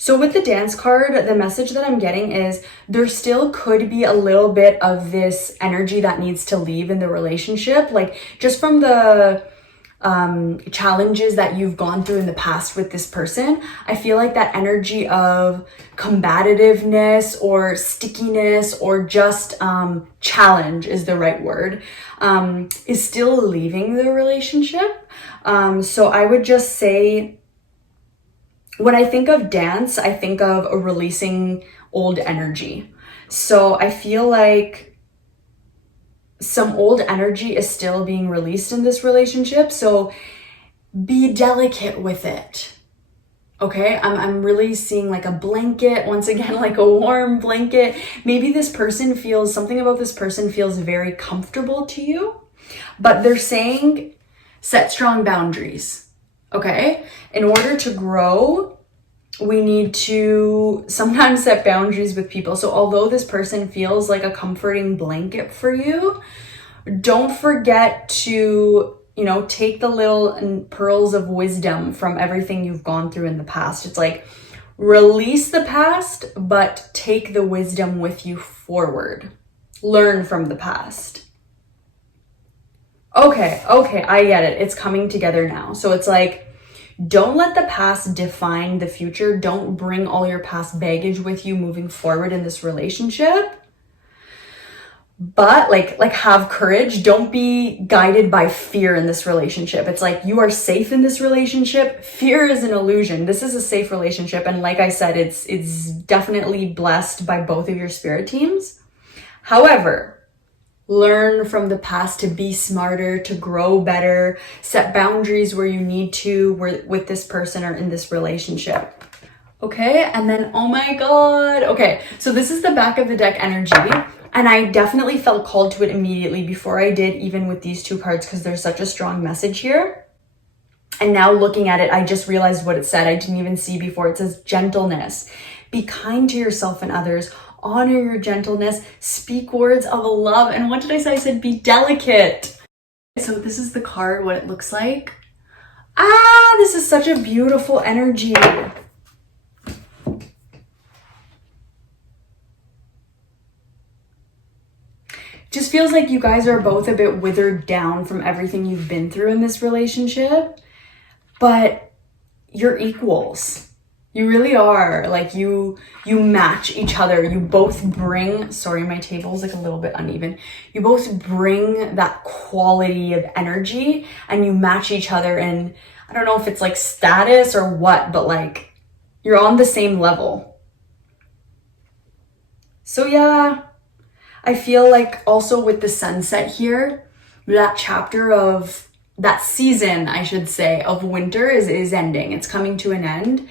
So with the dance card, the message that I'm getting is there still could be a little bit of this energy that needs to leave in the relationship. Like just from the challenges that you've gone through in the past with this person, I feel like that energy of combativeness or stickiness or just challenge is the right word, is still leaving the relationship. So I would just say, when I think of dance, I think of releasing old energy. So I feel like some old energy is still being released in this relationship. So be delicate with it. Okay, I'm really seeing like a blanket, once again, like a warm blanket. Maybe this person feels, something about this person feels very comfortable to you, but they're saying set strong boundaries. Okay, in order to grow, we need to sometimes set boundaries with people. So although this person feels like a comforting blanket for you, don't forget to, take the little pearls of wisdom from everything you've gone through in the past. It's like release the past, but take the wisdom with you forward. Learn from the past. Okay, I get it. It's coming together now. So it's like, don't let the past define the future. Don't bring all your past baggage with you moving forward in this relationship. But like have courage. Don't be guided by fear in this relationship. It's like you are safe in this relationship. Fear is an illusion. This is a safe relationship. And like I said, it's definitely blessed by both of your spirit teams. However, learn from the past to be smarter, to grow better, set boundaries where you need to with this person or in this relationship. Okay, and then, oh my God. Okay, so this is the back of the deck energy. And I definitely felt called to it immediately before I did, even with these 2 cards, because there's such a strong message here. And now looking at it, I just realized what it said. I didn't even see before. It says gentleness. Be kind to yourself and others. Honor your gentleness, speak words of love. And what did I say? I said, be delicate. So this is the card, what it looks like. This is such a beautiful energy. Just feels like you guys are both a bit withered down from everything you've been through in this relationship, but you're equals. You really are. Like you match each other. You both bring, sorry, my table's like a little bit uneven. You both bring that quality of energy and you match each other. And I don't know if it's like status or what, but like you're on the same level. So yeah, I feel like also with the sunset here, that chapter of that season, I should say, of winter is ending. It's coming to an end.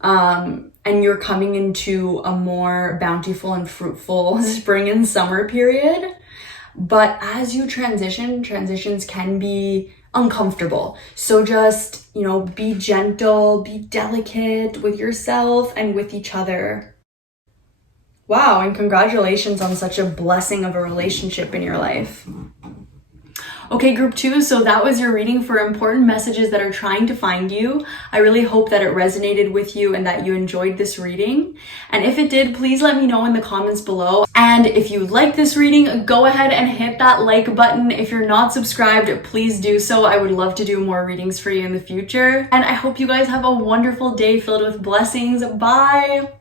And you're coming into a more bountiful and fruitful spring and summer period. But as you transitions can be uncomfortable. So just, be gentle, be delicate with yourself and with each other. Wow, and congratulations on such a blessing of a relationship in your life. Okay, group 2, so that was your reading for important messages that are trying to find you. I really hope that it resonated with you and that you enjoyed this reading. And if it did, please let me know in the comments below. And if you like this reading, go ahead and hit that like button. If you're not subscribed, please do so. I would love to do more readings for you in the future. And I hope you guys have a wonderful day filled with blessings. Bye!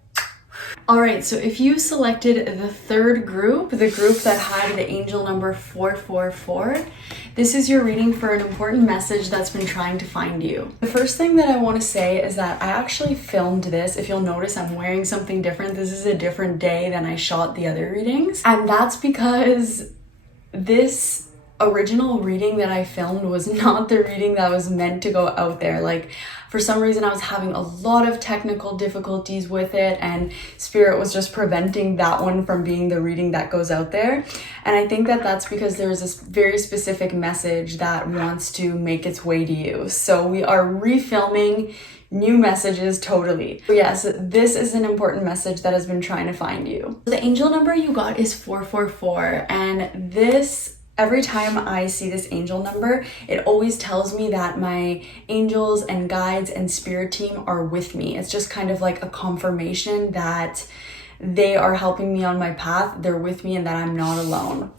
All right, so if you selected the third group, the group that had the angel number 444, this is your reading for an important message that's been trying to find you. The first thing that I want to say is that I actually filmed this. If you'll notice, I'm wearing something different. This is a different day than I shot the other readings. And that's because this original reading that I filmed was not the reading that was meant to go out there. Like, for some reason I was having a lot of technical difficulties with it, and Spirit was just preventing that one from being the reading that goes out there. And I think that that's because there's this very specific message that wants to make its way to you. So we are refilming new messages totally. Yes, this is an important message that has been trying to find you. The angel number you got is 444, and this, every time I see this angel number, it always tells me that my angels and guides and spirit team are with me. It's just kind of like a confirmation that they are helping me on my path, they're with me, and that I'm not alone.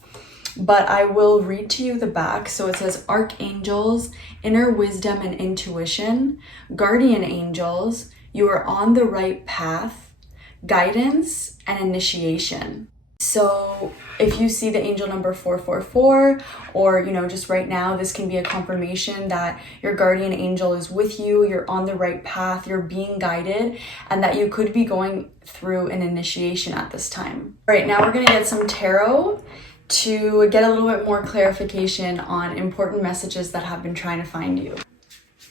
But I will read to you the back. So it says, archangels, inner wisdom and intuition, guardian angels, you are on the right path, guidance and initiation. So if you see the angel number 444, or just right now, this can be a confirmation that your guardian angel is with you, you're on the right path, you're being guided, and that you could be going through an initiation at this time. All right, now we're gonna get some tarot to get a little bit more clarification on important messages that have been trying to find you.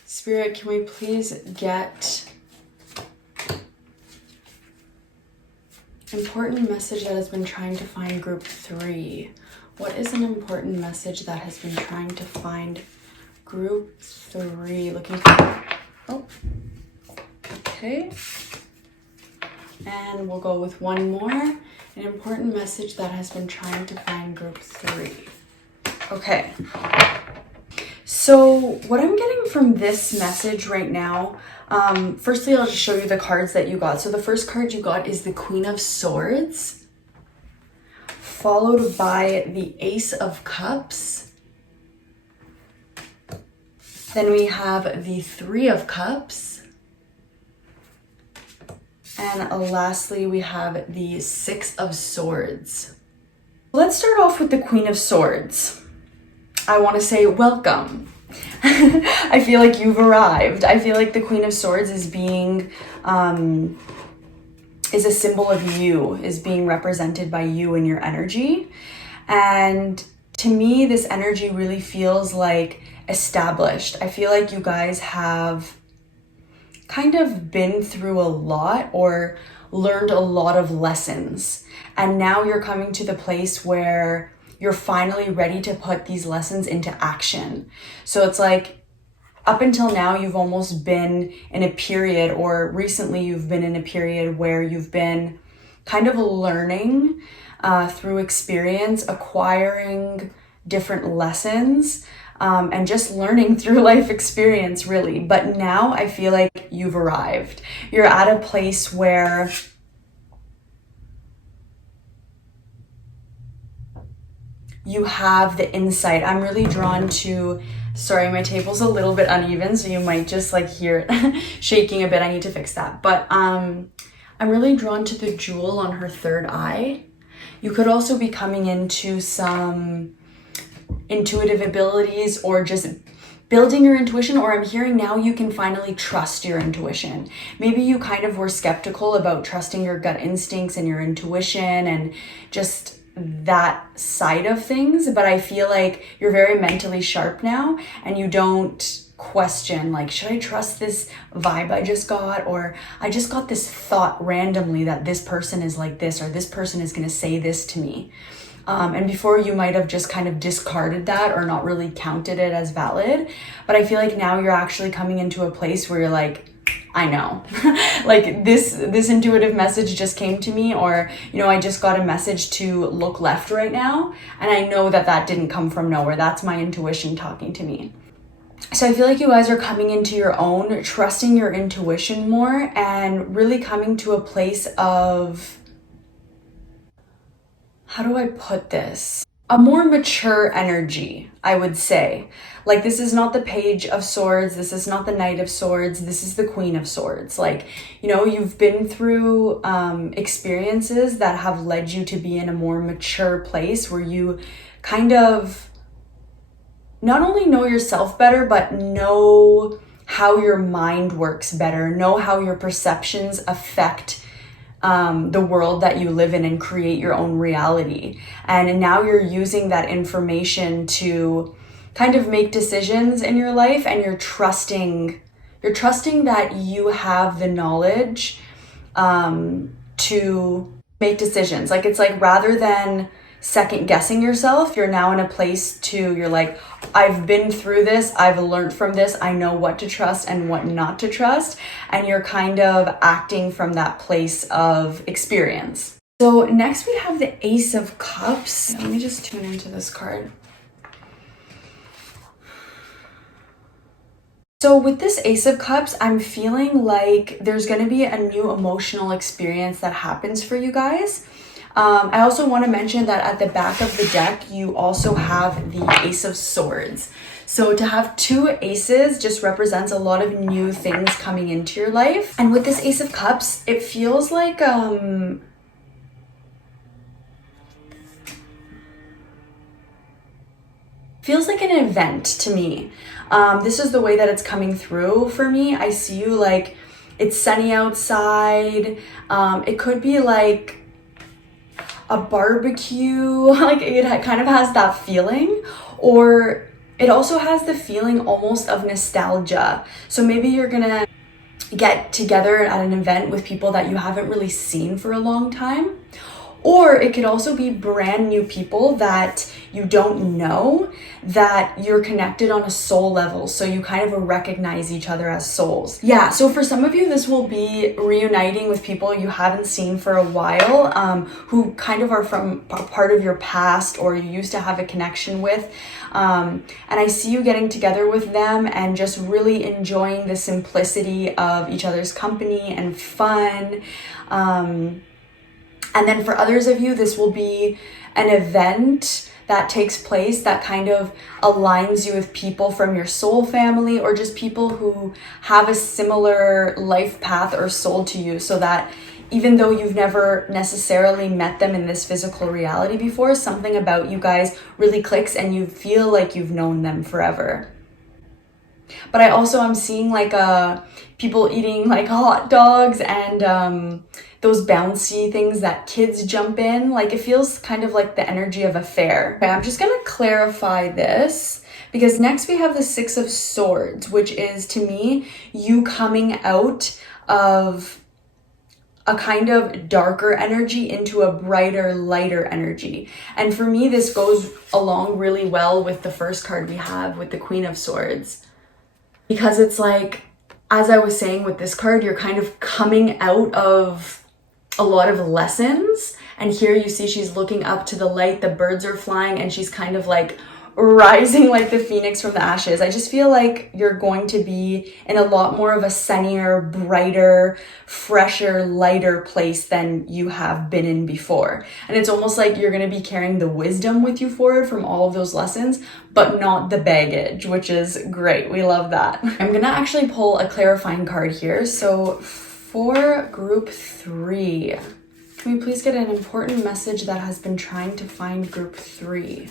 Spirit, can we please get important message that has been trying to find group 3? What is an important message that has been trying to find group 3? Looking for, oh, okay. And we'll go with one more. An important message that has been trying to find group 3. Okay. So what I'm getting from this message right now, firstly, I'll just show you the cards that you got. So the first card you got is the Queen of Swords, followed by the Ace of Cups. Then we have the Three of Cups. And lastly, we have the Six of Swords. Let's start off with the Queen of Swords. I want to say welcome. I feel like you've arrived. I feel like the Queen of Swords is being, is a symbol of you, is being represented by you and your energy. And to me, this energy really feels like established. I feel like you guys have kind of been through a lot or learned a lot of lessons. And now you're coming to the place where you're finally ready to put these lessons into action. So it's like, up until now, you've almost been in a period, or recently you've been in a period where you've been kind of learning through experience, acquiring different lessons, and just learning through life experience, really. But now I feel like you've arrived. You're at a place where you have the insight. I'm really drawn to, sorry, my table's a little bit uneven, so you might just like hear it shaking a bit. I need to fix that. But I'm really drawn to the jewel on her third eye. You could also be coming into some intuitive abilities or just building your intuition, or I'm hearing now you can finally trust your intuition. Maybe you kind of were skeptical about trusting your gut instincts and your intuition and just that side of things, but I feel like you're very mentally sharp now and you don't question, like, should I trust this vibe I just got, or I just got this thought randomly that this person is like this, or this person is going to say this to me. And before you might have just kind of discarded that or not really counted it as valid. But I feel like now you're actually coming into a place where you're like, I know, like this intuitive message just came to me, or, I just got a message to look left right now. And I know that that didn't come from nowhere. That's my intuition talking to me. So I feel like you guys are coming into your own, trusting your intuition more, and really coming to a place of, how do I put this? a more mature energy, I would say. Like, this is not the Page of Swords, this is not the Knight of Swords, this is the Queen of Swords. Like, you know, you've been through experiences that have led you to be in a more mature place where you kind of not only know yourself better, but know how your mind works better, know how your perceptions affect the world that you live in and create your own reality. And now you're using that information to kind of make decisions in your life, and you're trusting that you have the knowledge to make decisions. Like, it's like, rather than second guessing yourself, you're now in a place you're like, I've been through this, I've learned from this, I know what to trust and what not to trust, and you're kind of acting from that place of experience. So next we have the Ace of Cups. Let me just tune into this card. So with this Ace of Cups, I'm feeling like there's going to be a new emotional experience that happens for you guys. I also want to mention that at the back of the deck, you also have the Ace of Swords. So to have two aces just represents a lot of new things coming into your life. And with this Ace of Cups, it feels like an event to me. This is the way that it's coming through for me. I see you like, it's sunny outside. It could be like a barbecue, like it kind of has that feeling, or it also has the feeling almost of nostalgia. So maybe you're gonna get together at an event with people that you haven't really seen for a long time. Or it could also be brand new people that you don't know, that you're connected on a soul level. So you kind of recognize each other as souls. Yeah, so for some of you, this will be reuniting with people you haven't seen for a while, who kind of are from a part of your past or you used to have a connection with. And I see you getting together with them and just really enjoying the simplicity of each other's company and fun. And then for others of you, this will be an event that takes place that kind of aligns you with people from your soul family, or just people who have a similar life path or soul to you, so that even though you've never necessarily met them in this physical reality before, something about you guys really clicks and you feel like you've known them forever. But I also am seeing like people eating like hot dogs and those bouncy things that kids jump in. Like, it feels kind of like the energy of a fair. Okay, I'm just gonna clarify this, because next we have the Six of Swords, which is, to me, you coming out of a kind of darker energy into a brighter, lighter energy. And for me, this goes along really well with the first card we have with the Queen of Swords. Because it's like, as I was saying with this card, you're kind of coming out of a lot of lessons. And here you see she's looking up to the light, the birds are flying, and she's kind of like rising like the phoenix from the ashes. I just feel like you're going to be in a lot more of a sunnier, brighter, fresher, lighter place than you have been in before. And it's almost like you're going to be carrying the wisdom with you forward from all of those lessons, but not the baggage, which is great. We love that. I'm going to actually pull a clarifying card here. So for group 3, can we please get an important message that has been trying to find group 3?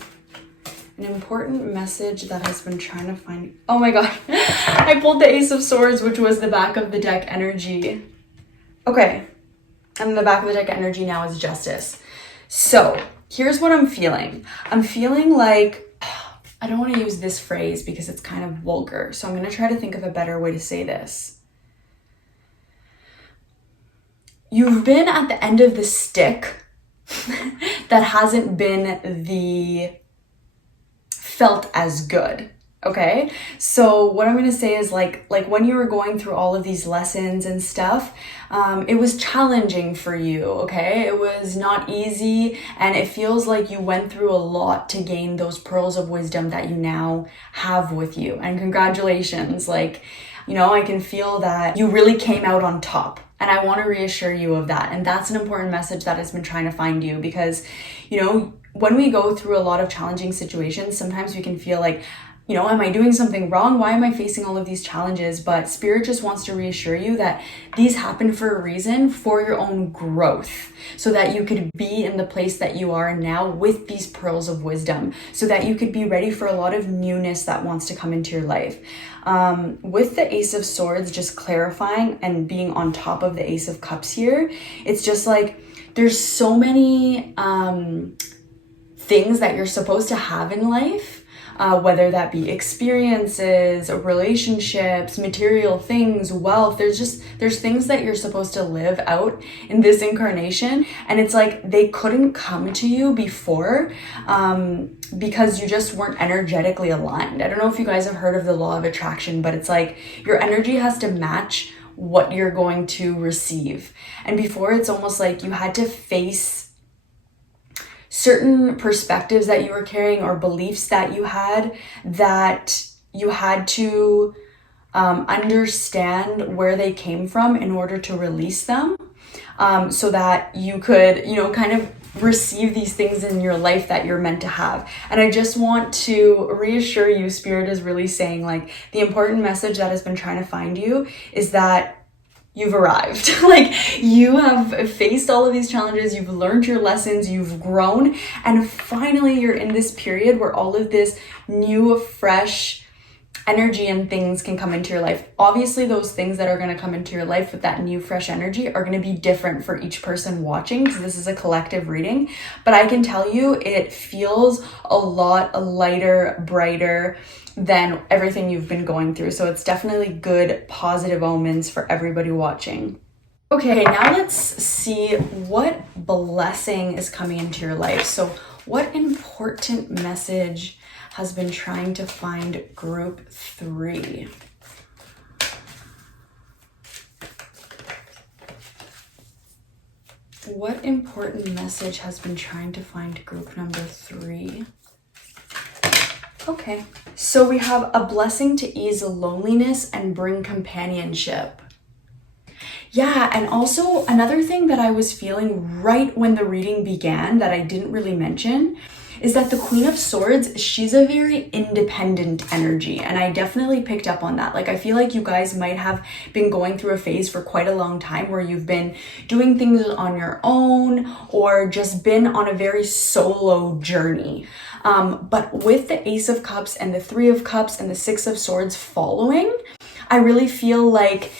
An important message that has been trying to find... Oh my god. I pulled the Ace of Swords, which was the back of the deck energy. Okay. And the back of the deck energy now is Justice. So here's what I'm feeling. I'm feeling like... I don't want to use this phrase because it's kind of vulgar. So I'm going to try to think of a better way to say this. You've been at the end of the stick that hasn't been felt as good. Okay, so what I'm going to say is like when you were going through all of these lessons and stuff, it was challenging for you, okay? It was not easy, and it feels like you went through a lot to gain those pearls of wisdom that you now have with you. And congratulations, like, you know, I can feel that you really came out on top. And I want to reassure you of that. And that's an important message that has been trying to find you, because, you know, when we go through a lot of challenging situations, sometimes we can feel like, you know, am I doing something wrong? Why am I facing all of these challenges? But Spirit just wants to reassure you that these happen for a reason, for your own growth, so that you could be in the place that you are now with these pearls of wisdom, so that you could be ready for a lot of newness that wants to come into your life. With the Ace of Swords just clarifying and being on top of the Ace of Cups here, it's just like there's so many things that you're supposed to have in life. Whether that be experiences, relationships, material things, wealth, there's things that you're supposed to live out in this incarnation. And it's like they couldn't come to you before because you just weren't energetically aligned. I don't know if you guys have heard of the law of attraction, but it's like your energy has to match what you're going to receive. And before, it's almost like you had to face certain perspectives that you were carrying or beliefs that you had to understand where they came from in order to release them, so that you could, you know, kind of receive these things in your life that you're meant to have. And I just want to reassure you, Spirit is really saying, like, the important message that has been trying to find you is that you've arrived. Like, you have faced all of these challenges, you've learned your lessons, you've grown, and finally you're in this period where all of this new, fresh energy and things can come into your life. Obviously, those things that are going to come into your life with that new, fresh energy are going to be different for each person watching, because this is a collective reading. But I can tell you, it feels a lot lighter, brighter than everything you've been going through. So it's definitely good, positive omens for everybody watching. Okay, now let's see what blessing is coming into your life. So what important message has been trying to find group 3? What important message has been trying to find group number 3? Okay, so we have a blessing to ease loneliness and bring companionship. Yeah, and also another thing that I was feeling right when the reading began that I didn't really mention is that the Queen of Swords, she's a very independent energy, and I definitely picked up on that. Like, I feel like you guys might have been going through a phase for quite a long time where you've been doing things on your own or just been on a very solo journey. But with the Ace of Cups and the 3 of Cups and the 6 of Swords following, I really feel like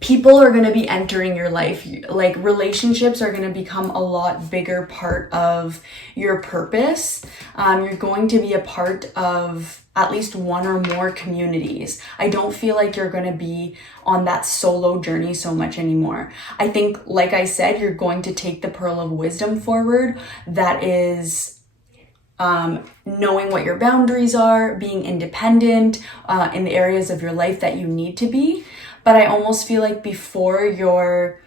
people are going to be entering your life. Like, relationships are going to become a lot bigger part of your purpose. You're going to be a part of at least one or more communities. I don't feel like you're going to be on that solo journey so much anymore. I think, like I said, you're going to take the pearl of wisdom forward. That is knowing what your boundaries are, being independent in the areas of your life that you need to be. But I almost feel like before, your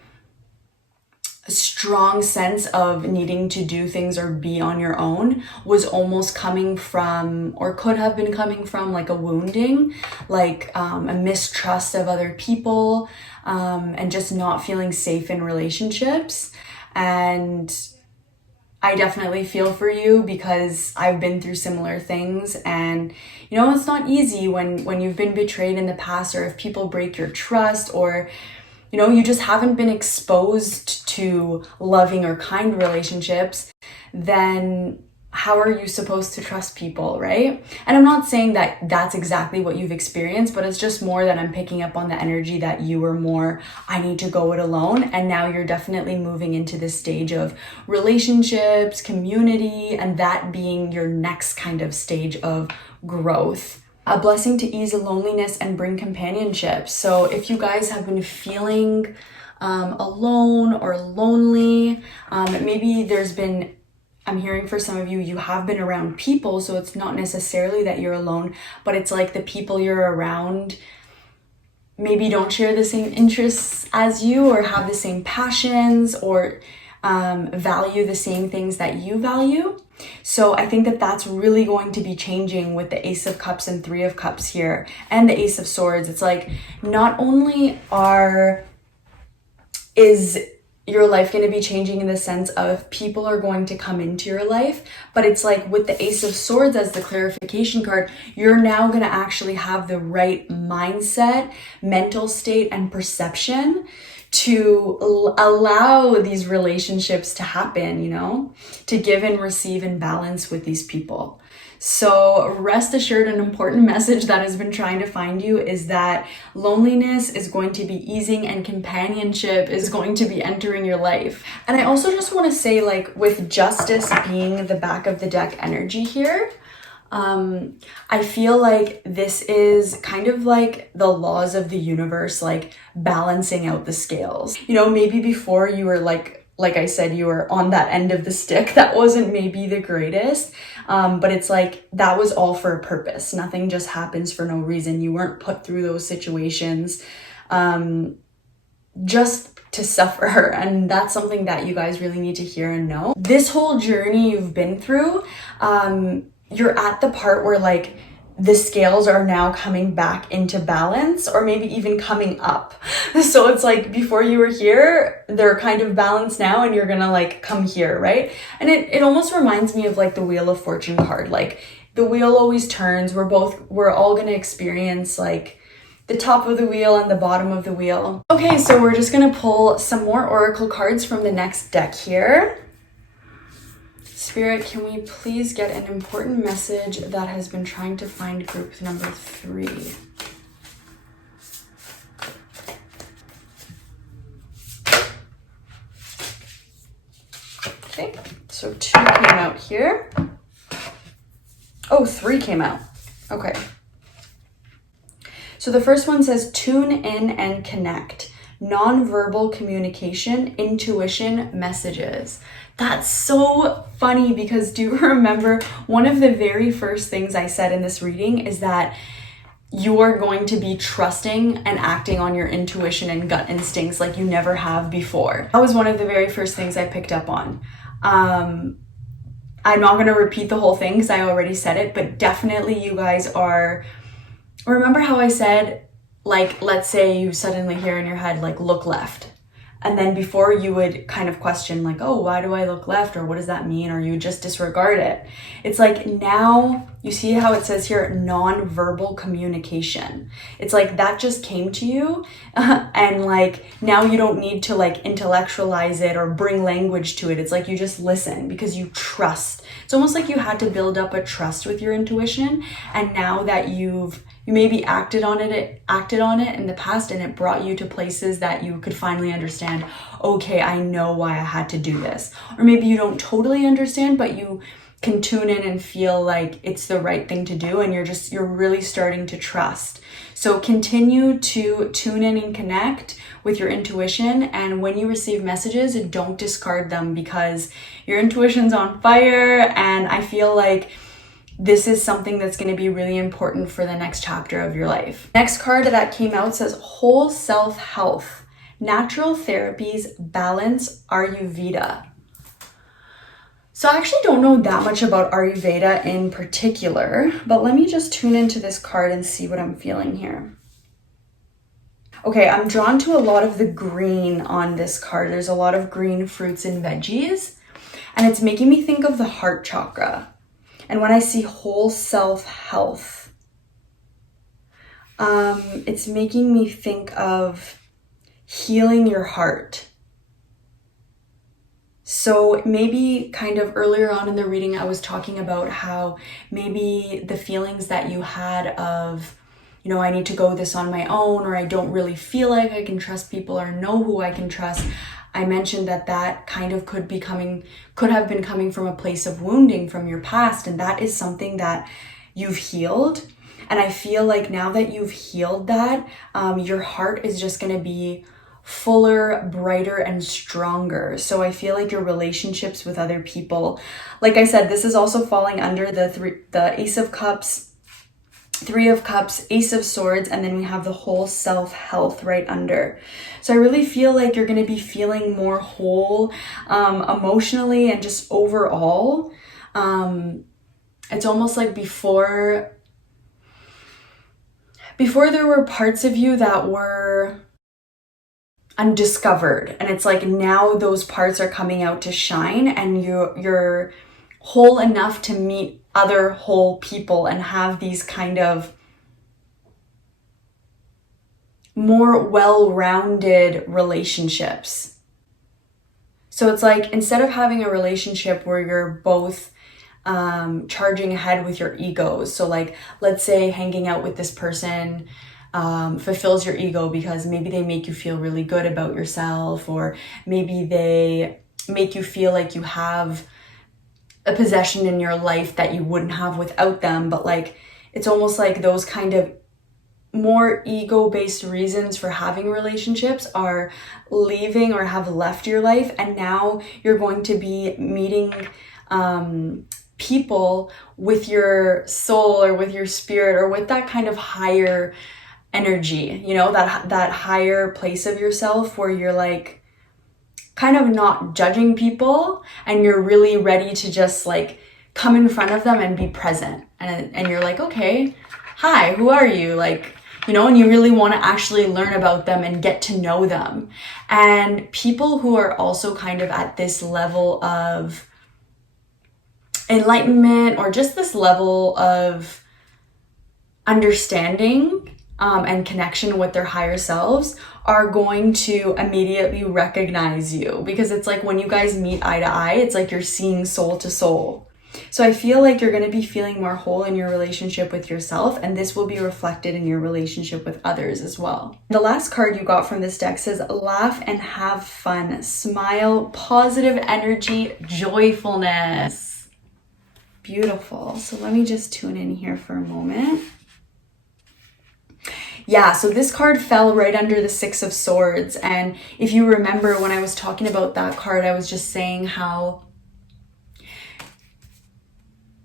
strong sense of needing to do things or be on your own was almost coming from, or could have been coming from, like a wounding, like a mistrust of other people, and just not feeling safe in relationships. And I definitely feel for you because I've been through similar things, and you know, it's not easy when you've been betrayed in the past, or if people break your trust, or you know, you just haven't been exposed to loving or kind relationships. Then how are you supposed to trust people, right? And I'm not saying that that's exactly what you've experienced, but it's just more that I'm picking up on the energy that you were more, I need to go it alone. And now you're definitely moving into this stage of relationships, community, and that being your next kind of stage of growth. A blessing to ease loneliness and bring companionship. So if you guys have been feeling alone or lonely, maybe there's been, I'm hearing for some of you, you have been around people, so it's not necessarily that you're alone, but it's like the people you're around maybe don't share the same interests as you, or have the same passions, or value the same things that you value. So I think that that's really going to be changing with the Ace of Cups and 3 of Cups here, and the Ace of Swords. It's like, not only is your life going to be changing in the sense of people are going to come into your life, but it's like with the Ace of Swords as the clarification card, you're now going to actually have the right mindset, mental state, and perception to allow these relationships to happen, you know, to give and receive in balance with these people. So rest assured, an important message that has been trying to find you is that loneliness is going to be easing and companionship is going to be entering your life. And I also just want to say, like, with Justice being the back of the deck energy here, I feel like this is kind of like the laws of the universe, like balancing out the scales. You know, maybe before you were like I said, you were on that end of the stick that wasn't maybe the greatest, but it's like that was all for a purpose. Nothing just happens for no reason. You weren't put through those situations just to suffer, and that's something that you guys really need to hear and know. This whole journey you've been through, you're at the part where like the scales are now coming back into balance, or maybe even coming up. So it's like before you were here, they're kind of balanced now, and you're gonna like come here, right? And it almost reminds me of like the Wheel of Fortune card. Like the wheel always turns. We're all gonna experience like the top of the wheel and the bottom of the wheel. Okay, so we're just gonna pull some more oracle cards from the next deck here. Spirit, can we please get an important message that has been trying to find group number 3? Okay, so 2 came out here. Oh, 3 came out. Okay. So the first one says tune in and connect. Nonverbal communication, intuition, messages. That's so funny because do you remember one of the very first things I said in this reading is that you are going to be trusting and acting on your intuition and gut instincts like you never have before. That was one of the very first things I picked up on. I'm not going to repeat the whole thing because I already said it, but definitely you guys are... Remember how I said, like, let's say you suddenly hear in your head, like, look left. And then before you would kind of question like, oh, why do I look left? Or what does that mean? Or you would just disregard it. It's like now you see how it says here, non-verbal communication. It's like that just came to you and like now you don't need to like intellectualize it or bring language to it. It's like you just listen because you trust. It's almost like you had to build up a trust with your intuition. And now that you maybe acted on it in the past and it brought you to places that you could finally understand, okay, I know why I had to do this. Or maybe you don't totally understand, but you can tune in and feel like it's the right thing to do and you're really starting to trust. So continue to tune in and connect with your intuition, and when you receive messages, don't discard them because your intuition's on fire, and I feel like this is something that's going to be really important for the next chapter of your life. Next card that came out says whole self health, natural therapies, balance, Ayurveda. So I actually don't know that much about Ayurveda in particular, but let me just tune into this card and see what I'm feeling here. Okay, I'm drawn to a lot of the green on this card. There's a lot of green fruits and veggies, and it's making me think of the heart chakra. And when I see whole self health, it's making me think of healing your heart. So maybe kind of earlier on in the reading, I was talking about how maybe the feelings that you had of, you know, I need to go this on my own, or I don't really feel like I can trust people or know who I can trust. I mentioned that kind of could have been coming from a place of wounding from your past. And that is something that you've healed. And I feel like now that you've healed that, your heart is just going to be fuller, brighter, and stronger. So I feel like your relationships with other people, like I said, this is also falling under the Ace of Cups, 3 of Cups, Ace of Swords, and then we have the whole self health right under. So I really feel like you're going to be feeling more whole emotionally and just overall. It's almost like before there were parts of you that were, undiscovered. And it's like now those parts are coming out to shine, and you're whole enough to meet other whole people and have these kind of more well-rounded relationships. So it's like, instead of having a relationship where you're both charging ahead with your egos, so like, let's say hanging out with this person fulfills your ego because maybe they make you feel really good about yourself, or maybe they make you feel like you have a possession in your life that you wouldn't have without them. But like, it's almost like those kind of more ego-based reasons for having relationships are leaving or have left your life, and now you're going to be meeting people with your soul or with your spirit or with that kind of higher energy, you know, that higher place of yourself where you're like kind of not judging people, and you're really ready to just like come in front of them and be present, and you're like, okay, hi, who are you? Like, you know, and you really want to actually learn about them and get to know them. And people who are also kind of at this level of enlightenment, or just this level of understanding and connection with their higher selves, are going to immediately recognize you, because it's like when you guys meet eye to eye, it's like you're seeing soul to soul. So I feel like you're going to be feeling more whole in your relationship with yourself, and this will be reflected in your relationship with others as well. The last card you got from this deck says, laugh and have fun, smile, positive energy, joyfulness. Beautiful. So let me just tune in here for a moment. Yeah, so this card fell right under the Six of Swords. And if you remember when I was talking about that card, I was just saying how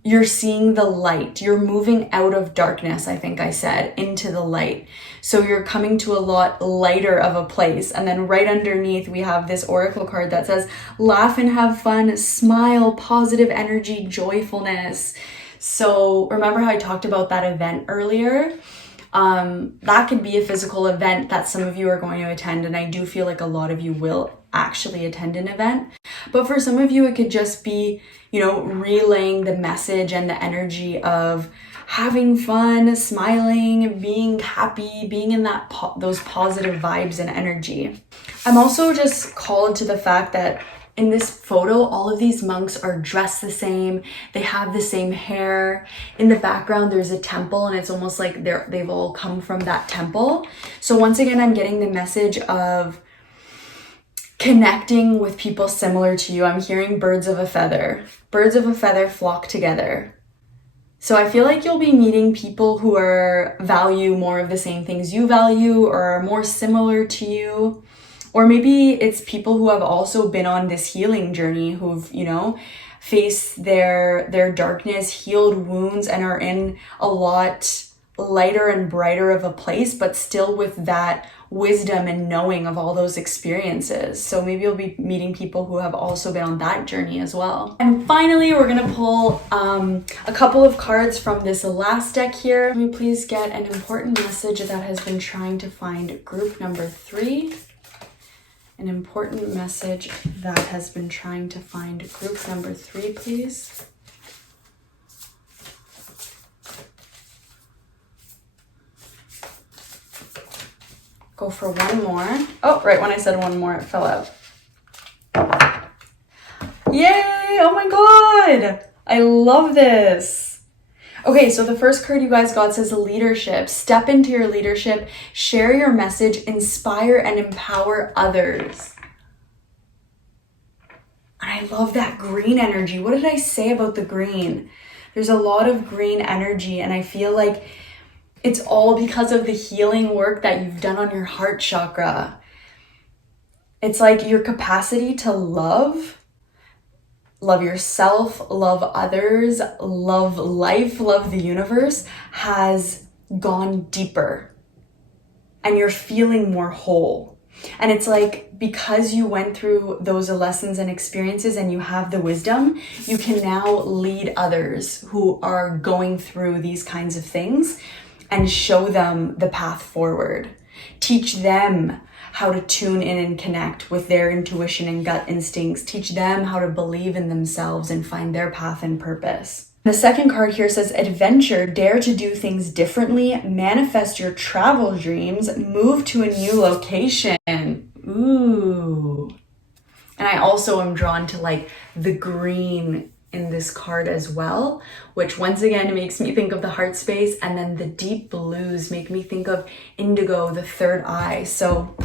you're seeing the light. You're moving out of darkness, I think I said, into the light. So you're coming to a lot lighter of a place. And then right underneath, we have this oracle card that says, laugh and have fun, smile, positive energy, joyfulness. So remember how I talked about that event earlier? That could be a physical event that some of you are going to attend, and I do feel like a lot of you will actually attend an event. But for some of you, it could just be, you know, relaying the message and the energy of having fun, smiling, being happy, being in that those positive vibes and energy. I'm also just called to the fact that in this photo, all of these monks are dressed the same. They have the same hair. In the background, there's a temple, and it's almost like they've all come from that temple. So once again, I'm getting the message of connecting with people similar to you. I'm hearing birds of a feather. Birds of a feather flock together. So I feel like you'll be meeting people who value more of the same things you value, or are more similar to you. Or maybe it's people who have also been on this healing journey, who've, you know, faced their darkness, healed wounds, and are in a lot lighter and brighter of a place, but still with that wisdom and knowing of all those experiences. So maybe you'll be meeting people who have also been on that journey as well. And finally, we're gonna pull a couple of cards from this last deck here. Let me please get an important message that has been trying to find group number 3. An important message that has been trying to find group number 3, please. Go for one more. Oh, right when I said one more, it fell out. Yay! Oh my god! I love this. Okay, so the first card you guys got says leadership. Step into your leadership, share your message, inspire and empower others. And I love that green energy. What did I say about the green? There's a lot of green energy, and I feel like it's all because of the healing work that you've done on your heart chakra. It's like your capacity to love yourself, love others, love life, love the universe has gone deeper, and you're feeling more whole. And it's like, because you went through those lessons and experiences and you have the wisdom, you can now lead others who are going through these kinds of things and show them the path forward. Teach them how to tune in and connect with their intuition and gut instincts, teach them how to believe in themselves and find their path and purpose. The second card here says adventure, dare to do things differently, manifest your travel dreams, move to a new location. Ooh. And I also am drawn to like the green in this card as well, which once again makes me think of the heart space, and then the deep blues make me think of indigo, the third eye. So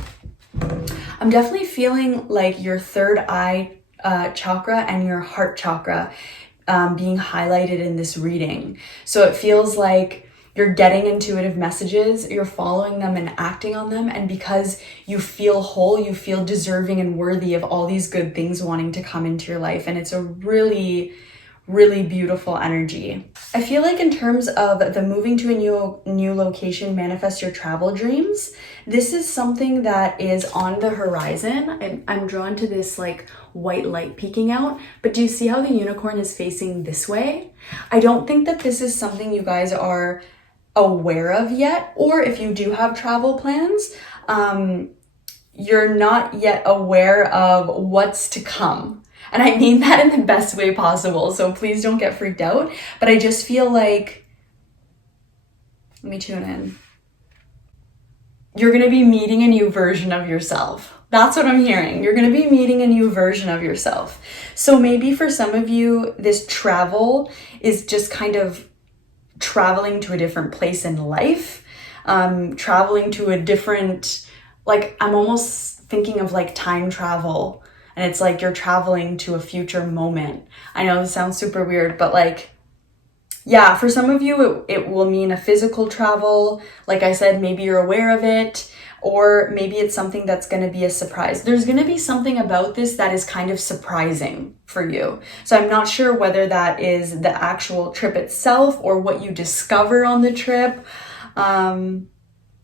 I'm definitely feeling like your third eye chakra and your heart chakra being highlighted in this reading. So it feels like you're getting intuitive messages, you're following them and acting on them, and because you feel whole, you feel deserving and worthy of all these good things wanting to come into your life. And it's a really, really beautiful energy. I feel like in terms of the moving to a new location, manifest your travel dreams, this is something that is on the horizon. I'm drawn to this like white light peeking out, but do you see how the unicorn is facing this way? I don't think that this is something you guys are aware of yet, or if you do have travel plans, you're not yet aware of what's to come. And I mean that in the best way possible, so please don't get freaked out. But I just feel like, let me tune in. You're gonna be meeting a new version of yourself. That's what I'm hearing. You're gonna be meeting a new version of yourself. So maybe for some of you, this travel is just kind of traveling to a different place in life, traveling to a different, like I'm almost thinking of like time travel, and it's like you're traveling to a future moment. I know this sounds super weird, but like, yeah, for some of you, it will mean a physical travel. Like I said, maybe you're aware of it, or maybe it's something that's going to be a surprise. There's going to be something about this that is kind of surprising for you. So I'm not sure whether that is the actual trip itself or what you discover on the trip.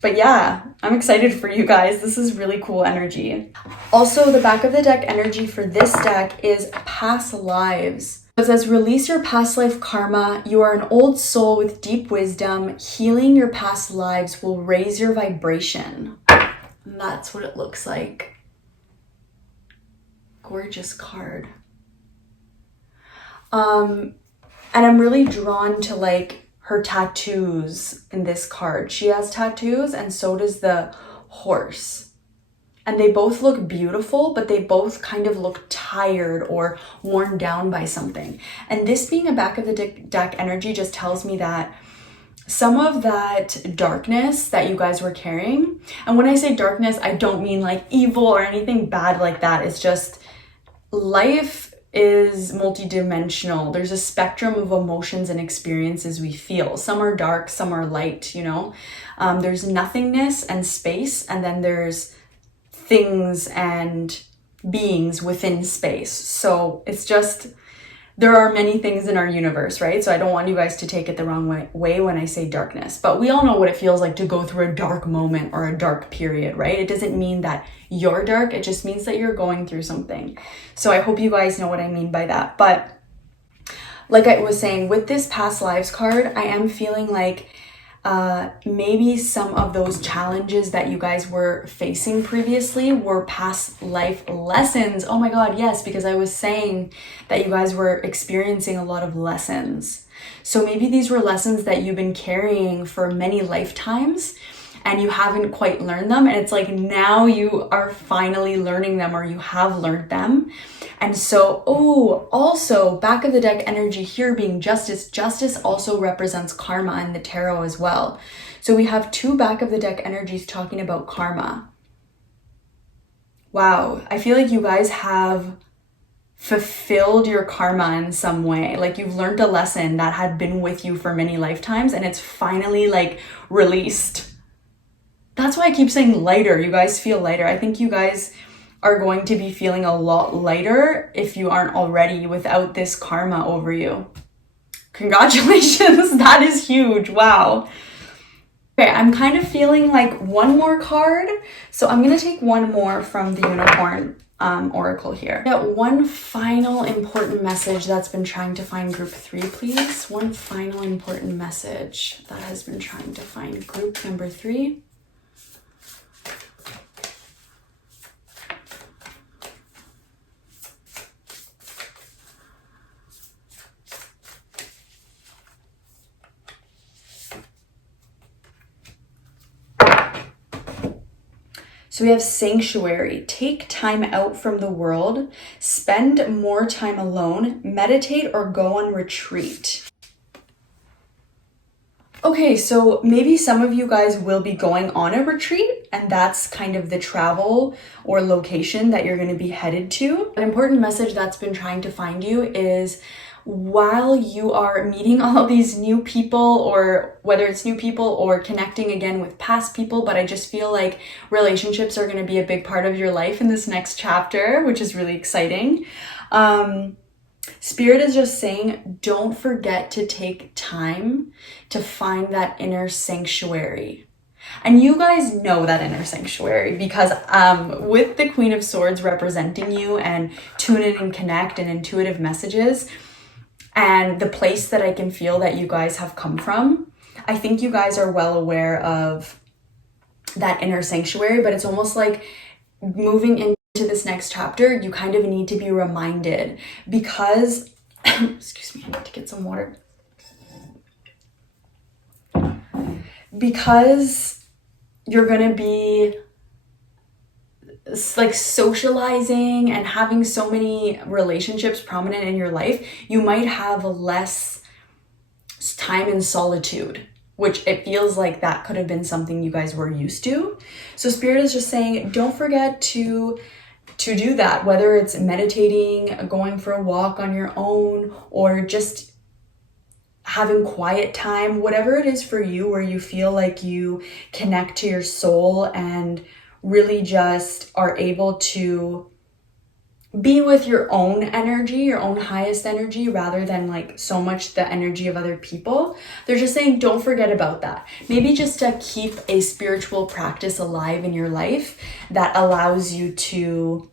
But yeah, I'm excited for you guys. This is really cool energy. Also, the back of the deck energy for this deck is past lives. It says, release your past life karma. You are an old soul with deep wisdom. Healing your past lives will raise your vibration. And that's what it looks like. Gorgeous card. And I'm really drawn to like her tattoos in this card. She has tattoos, and so does the horse. And they both look beautiful, but they both kind of look tired or worn down by something. And this being a back of the deck energy just tells me that some of that darkness that you guys were carrying, and when I say darkness, I don't mean like evil or anything bad like that. It's just life is multidimensional. There's a spectrum of emotions and experiences we feel. Some are dark, some are light, you know? There's nothingness and space, and then there's things and beings within space. So it's just, there are many things in our universe, right? So I don't want you guys to take it the wrong way when I say darkness, but we all know what it feels like to go through a dark moment or a dark period, right? It doesn't mean that you're dark. It just means that you're going through something. So I hope you guys know what I mean by that. But like I was saying, with this past lives card, I am feeling like maybe some of those challenges that you guys were facing previously were past life lessons. Oh my God, yes, because I was saying that you guys were experiencing a lot of lessons. So maybe these were lessons that you've been carrying for many lifetimes and you haven't quite learned them. And it's like now you are finally learning them, or you have learned them. And so, also back of the deck energy here being justice. Justice also represents karma in the tarot as well. So we have two back of the deck energies talking about karma. Wow, I feel like you guys have fulfilled your karma in some way. Like you've learned a lesson that had been with you for many lifetimes, and it's finally like released. That's why I keep saying lighter. You guys feel lighter. I think you guys are going to be feeling a lot lighter if you aren't already without this karma over you. Congratulations, that is huge, wow. Okay, I'm kind of feeling like one more card, so I'm gonna take one more from the Unicorn Oracle here. Got one final important message that's been trying to find group 3, please. One final important message that has been trying to find group number 3. So we have sanctuary. Take time out from the world, spend more time alone, meditate, or go on retreat. Okay, so maybe some of you guys will be going on a retreat, and that's kind of the travel or location that you're going to be headed to. An important message that's been trying to find you is while you are meeting all these new people, or whether it's new people or connecting again with past people, but I just feel like relationships are going to be a big part of your life in this next chapter, which is really exciting. Spirit is just saying, don't forget to take time to find that inner sanctuary. And you guys know that inner sanctuary because with the Queen of Swords representing you and tune in and connect and intuitive messages and the place that I can feel that you guys have come from, I think you guys are well aware of that inner sanctuary, but it's almost like moving into this next chapter, you kind of need to be reminded because, excuse me, I need to get some water. Because you're going to be like socializing and having so many relationships prominent in your life, you might have less time in solitude, which it feels like that could have been something you guys were used to. So Spirit is just saying, don't forget to do that, whether it's meditating, going for a walk on your own, or just having quiet time, whatever it is for you, where you feel like you connect to your soul and really just are able to be with your own energy, your own highest energy, rather than like so much the energy of other people. They're just saying, don't forget about that. Maybe just to keep a spiritual practice alive in your life that allows you to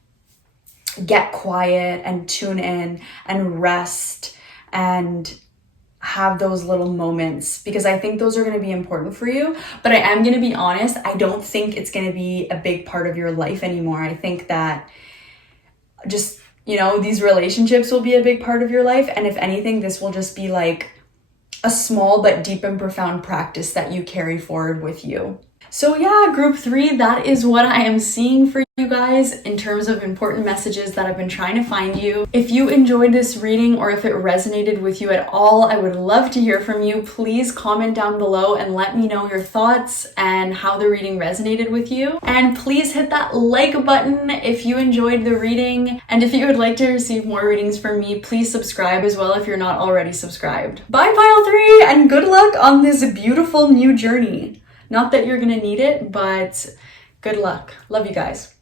get quiet and tune in and rest and have those little moments, because I think those are going to be important for you. But I am going to be honest, I don't think it's going to be a big part of your life anymore. I think that just, you know, these relationships will be a big part of your life. And if anything, this will just be like a small but deep and profound practice that you carry forward with you. So yeah, group 3, that is what I am seeing for you guys in terms of important messages that I've been trying to find you. If you enjoyed this reading or if it resonated with you at all, I would love to hear from you. Please comment down below and let me know your thoughts and how the reading resonated with you. And please hit that like button if you enjoyed the reading. And if you would like to receive more readings from me, please subscribe as well if you're not already subscribed. Bye, pile 3, and good luck on this beautiful new journey. Not that you're gonna need it, but good luck. Love you guys.